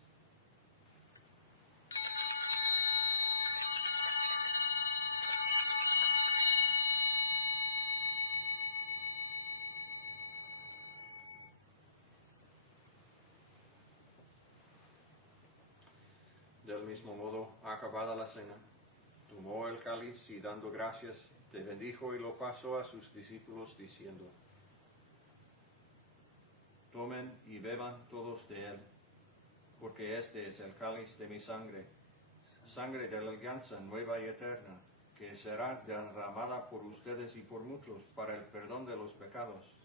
Del mismo modo, acabada la cena, tomó el cáliz y dando gracias, te bendijo y lo pasó a sus discípulos, diciendo: tomen y beban todos de él, porque este es el cáliz de mi sangre, sangre de la alianza nueva y eterna, que será derramada por ustedes y por muchos para el perdón de los pecados.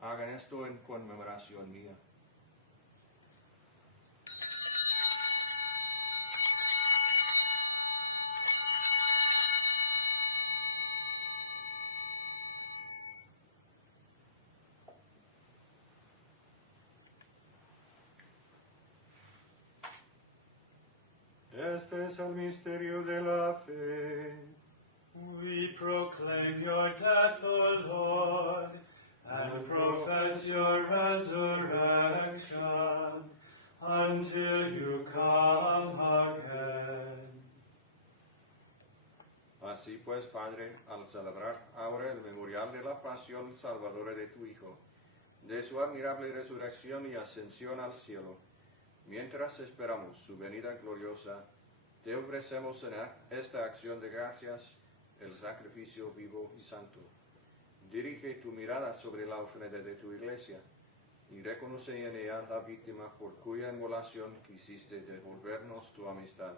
Hagan esto en conmemoración mía. Este es el misterio de la fe. We proclaim your death, O Lord, and profess your resurrection until you come again. Así pues, Padre, al celebrar ahora el memorial de la pasión salvadora de tu Hijo, de su admirable resurrección y ascensión al cielo, mientras esperamos su venida gloriosa, te ofrecemos en esta acción de gracias el sacrificio vivo y santo. Dirige tu mirada sobre la ofrenda de tu iglesia y reconoce en ella la víctima por cuya inmolación quisiste devolvernos tu amistad,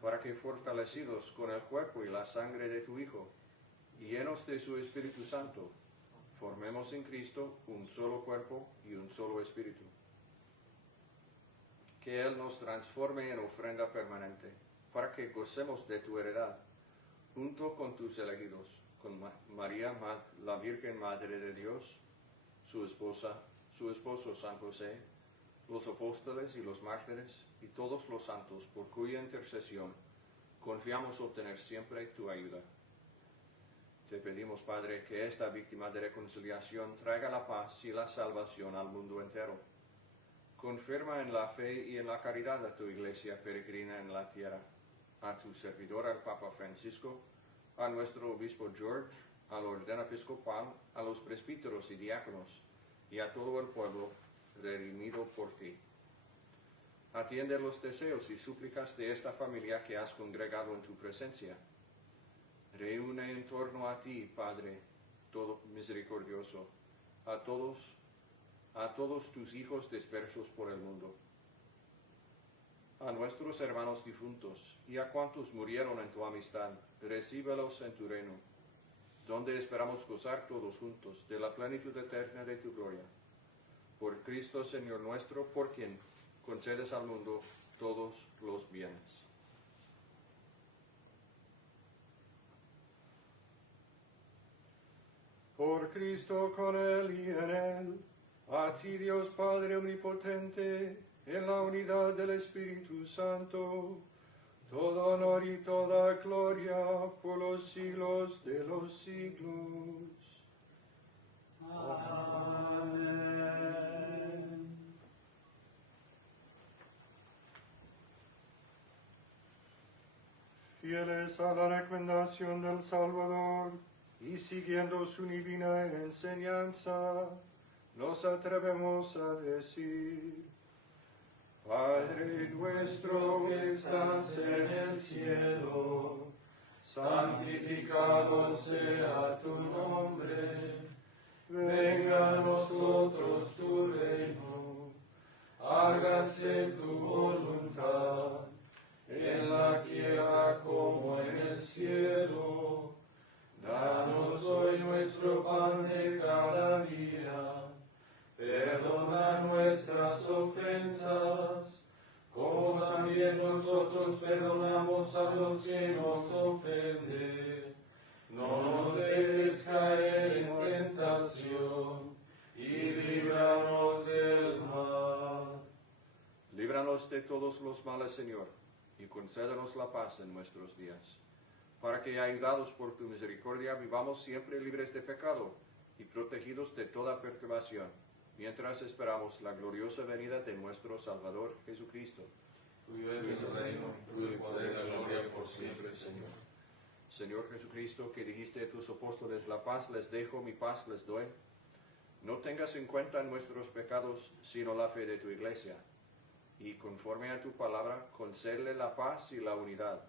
para que fortalecidos con el cuerpo y la sangre de tu Hijo y llenos de su Espíritu Santo, formemos en Cristo un solo cuerpo y un solo espíritu. Que Él nos transforme en ofrenda permanente, para que gocemos de tu heredad, junto con tus elegidos, con María, la Virgen Madre de Dios, su esposa, su esposo San José, los apóstoles y los mártires, y todos los santos, por cuya intercesión confiamos obtener siempre tu ayuda. Te pedimos, Padre, que esta víctima de reconciliación traiga la paz y la salvación al mundo entero. Confirma en la fe y en la caridad a tu iglesia peregrina en la tierra, a tu servidor, al Papa Francisco, a nuestro obispo George, al orden episcopal, a los presbíteros y diáconos, y a todo el pueblo redimido por ti. Atiende los deseos y súplicas de esta familia que has congregado en tu presencia. Reúne en torno a ti, Padre, todo misericordioso, a todos tus hijos dispersos por el mundo, a nuestros hermanos difuntos y a cuantos murieron en tu amistad, recíbelos en tu reino, donde esperamos gozar todos juntos de la plenitud eterna de tu gloria. Por Cristo Señor nuestro, por quien concedes al mundo todos los bienes. Por Cristo, con Él y en Él, a ti Dios Padre Omnipotente, en la unidad del Espíritu Santo, todo honor y toda gloria por los siglos de los siglos. Amén. Fieles a la recomendación del Salvador y siguiendo su divina enseñanza, nos atrevemos a decir: Padre nuestro que estás en el cielo, santificado sea tu nombre. Venga a nosotros tu reino, hágase tu voluntad, en la tierra como en el cielo. Danos hoy nuestro pan de cada día, perdona nuestras ofensas, como también nosotros perdonamos a los que nos ofenden. No nos dejes caer en tentación, y líbranos del mal. Líbranos de todos los males, Señor, y concédanos la paz en nuestros días, para que, ayudados por tu misericordia, vivamos siempre libres de pecado y protegidos de toda perturbación, mientras esperamos la gloriosa venida de nuestro Salvador Jesucristo. Tuyo es el reino, tuyo el poder y la gloria por siempre, Señor. Señor Jesucristo, que dijiste a tus apóstoles, la paz les dejo, mi paz les doy, no tengas en cuenta nuestros pecados, sino la fe de tu iglesia, y conforme a tu palabra, concédele la paz y la unidad,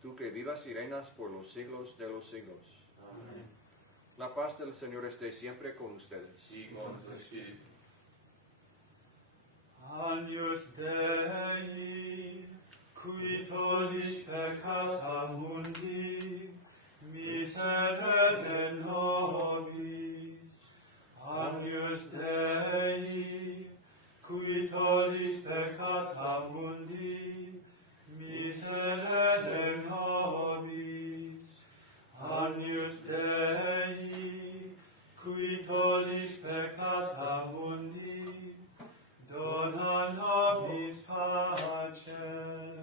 tú que vivas y reinas por los siglos de los siglos. Amén. La paz del Señor esté siempre con ustedes. Y con tu espíritu. Agnus Dei, qui tollis peccata mundi, miserere nobis. Agnus Dei, qui tollis peccata mundi, miserere nobis. Agnus Dei, qui tollis peccata mundi, dona nobis pacem.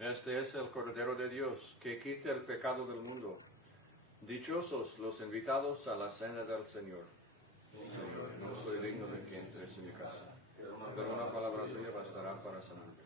Este es el Cordero de Dios, que quita el pecado del mundo. Dichosos los invitados a la cena del Señor. Señor, no soy digno de que entres en mi casa, pero una palabra tuya bastará para sanarme.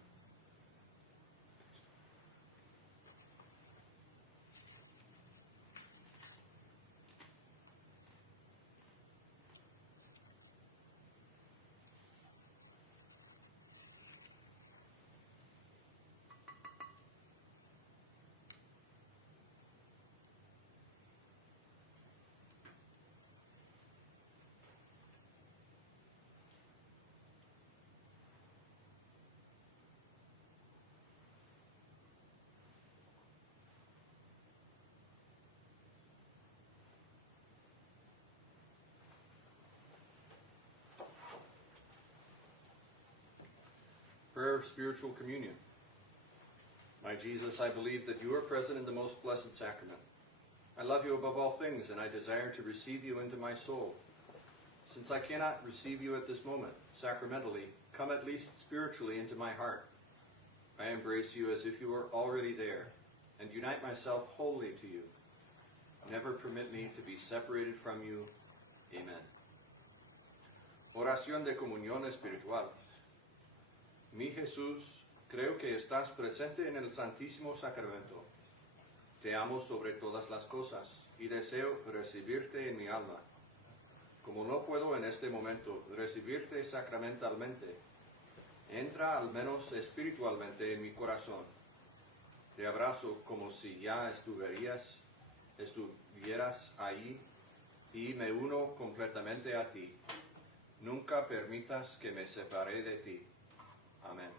Prayer of Spiritual Communion. My Jesus, I believe that you are present in the most blessed sacrament. I love you above all things, and I desire to receive you into my soul. Since I cannot receive you at this moment, sacramentally, come at least spiritually into my heart. I embrace you as if you were already there, and unite myself wholly to you. Never permit me to be separated from you. Amen. Oración de comunión espiritual. Mi Jesús, creo que estás presente en el Santísimo Sacramento. Te amo sobre todas las cosas y deseo recibirte en mi alma. Como no puedo en este momento recibirte sacramentalmente, entra al menos espiritualmente en mi corazón. Te abrazo como si ya estuvieras ahí y me uno completamente a ti. Nunca permitas que me separe de ti. Amén.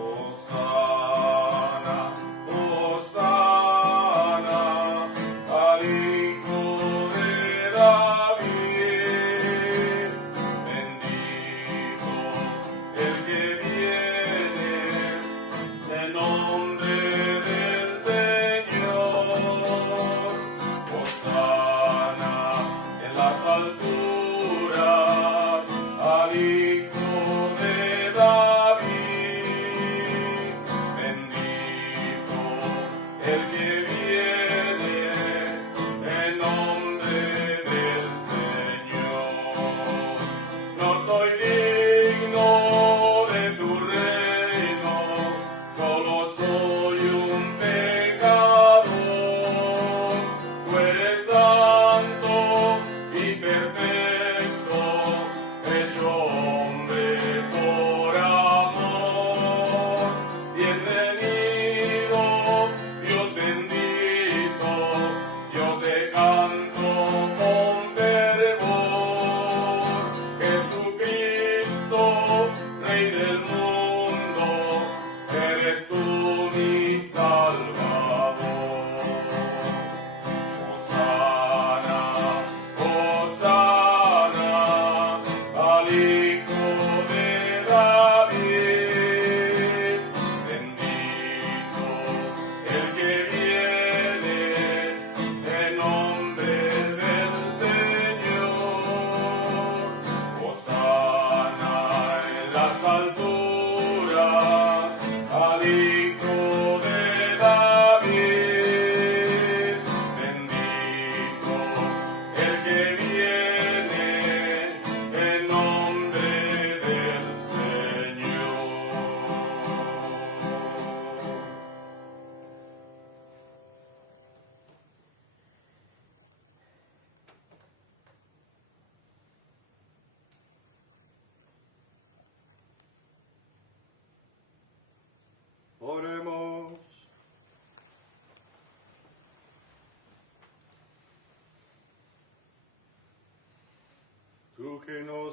Hosanna, Hosanna, al Hijo de David. Bendito el que viene en nombre del Señor.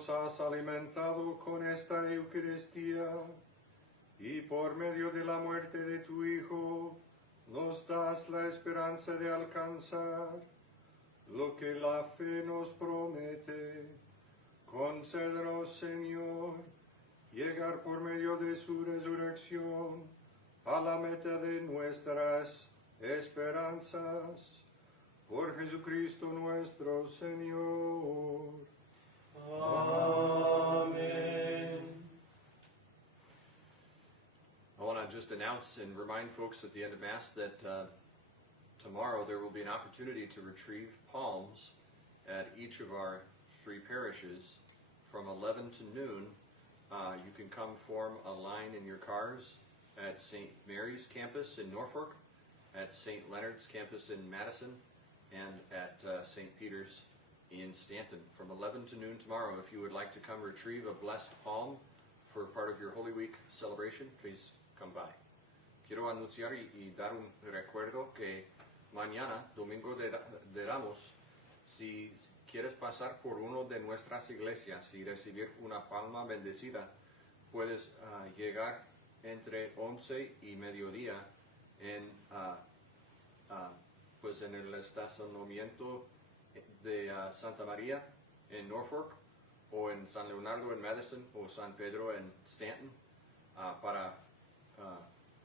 nos has alimentado con esta Eucaristía y por medio de la muerte de tu Hijo nos das la esperanza de alcanzar lo que la fe nos promete. Concédenos, Señor, llegar por medio de su resurrección a la meta de nuestras esperanzas. Por Jesucristo nuestro Señor. Amen. I want to just announce and remind folks at the end of Mass that tomorrow there will be an opportunity to retrieve palms at each of our 3 parishes from 11 to noon. You can come form a line in your cars at St. Mary's campus in Norfolk, at St. Leonard's campus in Madison, and at St. Peter's in Stanton from 11 to noon tomorrow. If you would like to come retrieve a blessed palm for part of your Holy Week celebration, please come by. Quiero anunciar y dar un recuerdo que mañana, Domingo de Ramos, si quieres pasar por uno de nuestras iglesias y recibir una palma bendecida, puedes llegar entre 11 y mediodía en el estacionamiento de Santa María en Norfolk, o en San Leonardo en Madison, o San Pedro en Stanton, para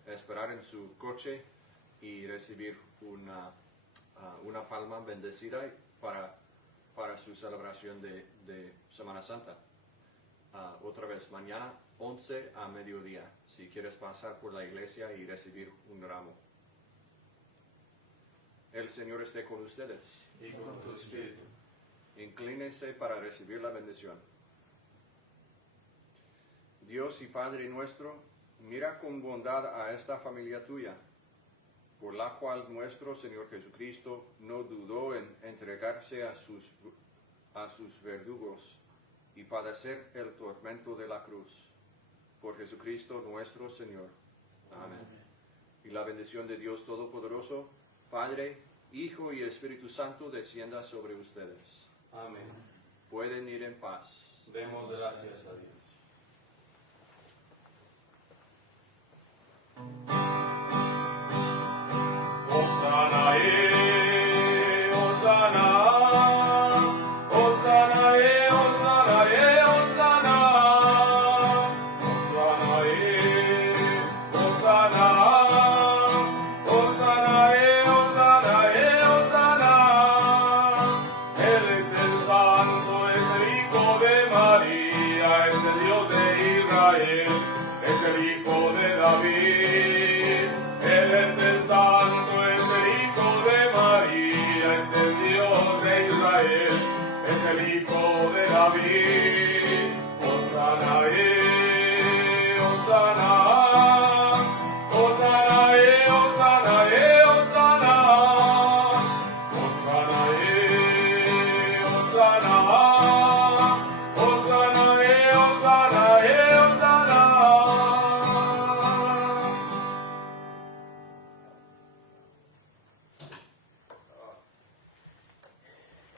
esperar en su coche y recibir una palma bendecida para su celebración de Semana Santa. Otra vez, mañana 11 a mediodía, si quieres pasar por la iglesia y recibir un ramo. El Señor esté con ustedes. Y con tu espíritu. Inclínense para recibir la bendición. Dios y Padre nuestro, mira con bondad a esta familia tuya, por la cual nuestro Señor Jesucristo no dudó en entregarse a sus verdugos y padecer el tormento de la cruz. Por Jesucristo nuestro Señor. Amén. Y la bendición de Dios Todopoderoso, Padre, Hijo y Espíritu Santo, descienda sobre ustedes. Amén. Pueden ir en paz. Demos gracias a Dios. Hosanna, Hosanna, Hosanna, Hosanna, Hosanna, Hosanna, Hosanna, Hosanna, Él es el Santo, es el Hijo de María, es el Dios de Israel, es el Hijo de David. Él es el Santo, es el Hijo de María, es el Dios de Israel, es el Hijo de David. Hosanna, Hosanna.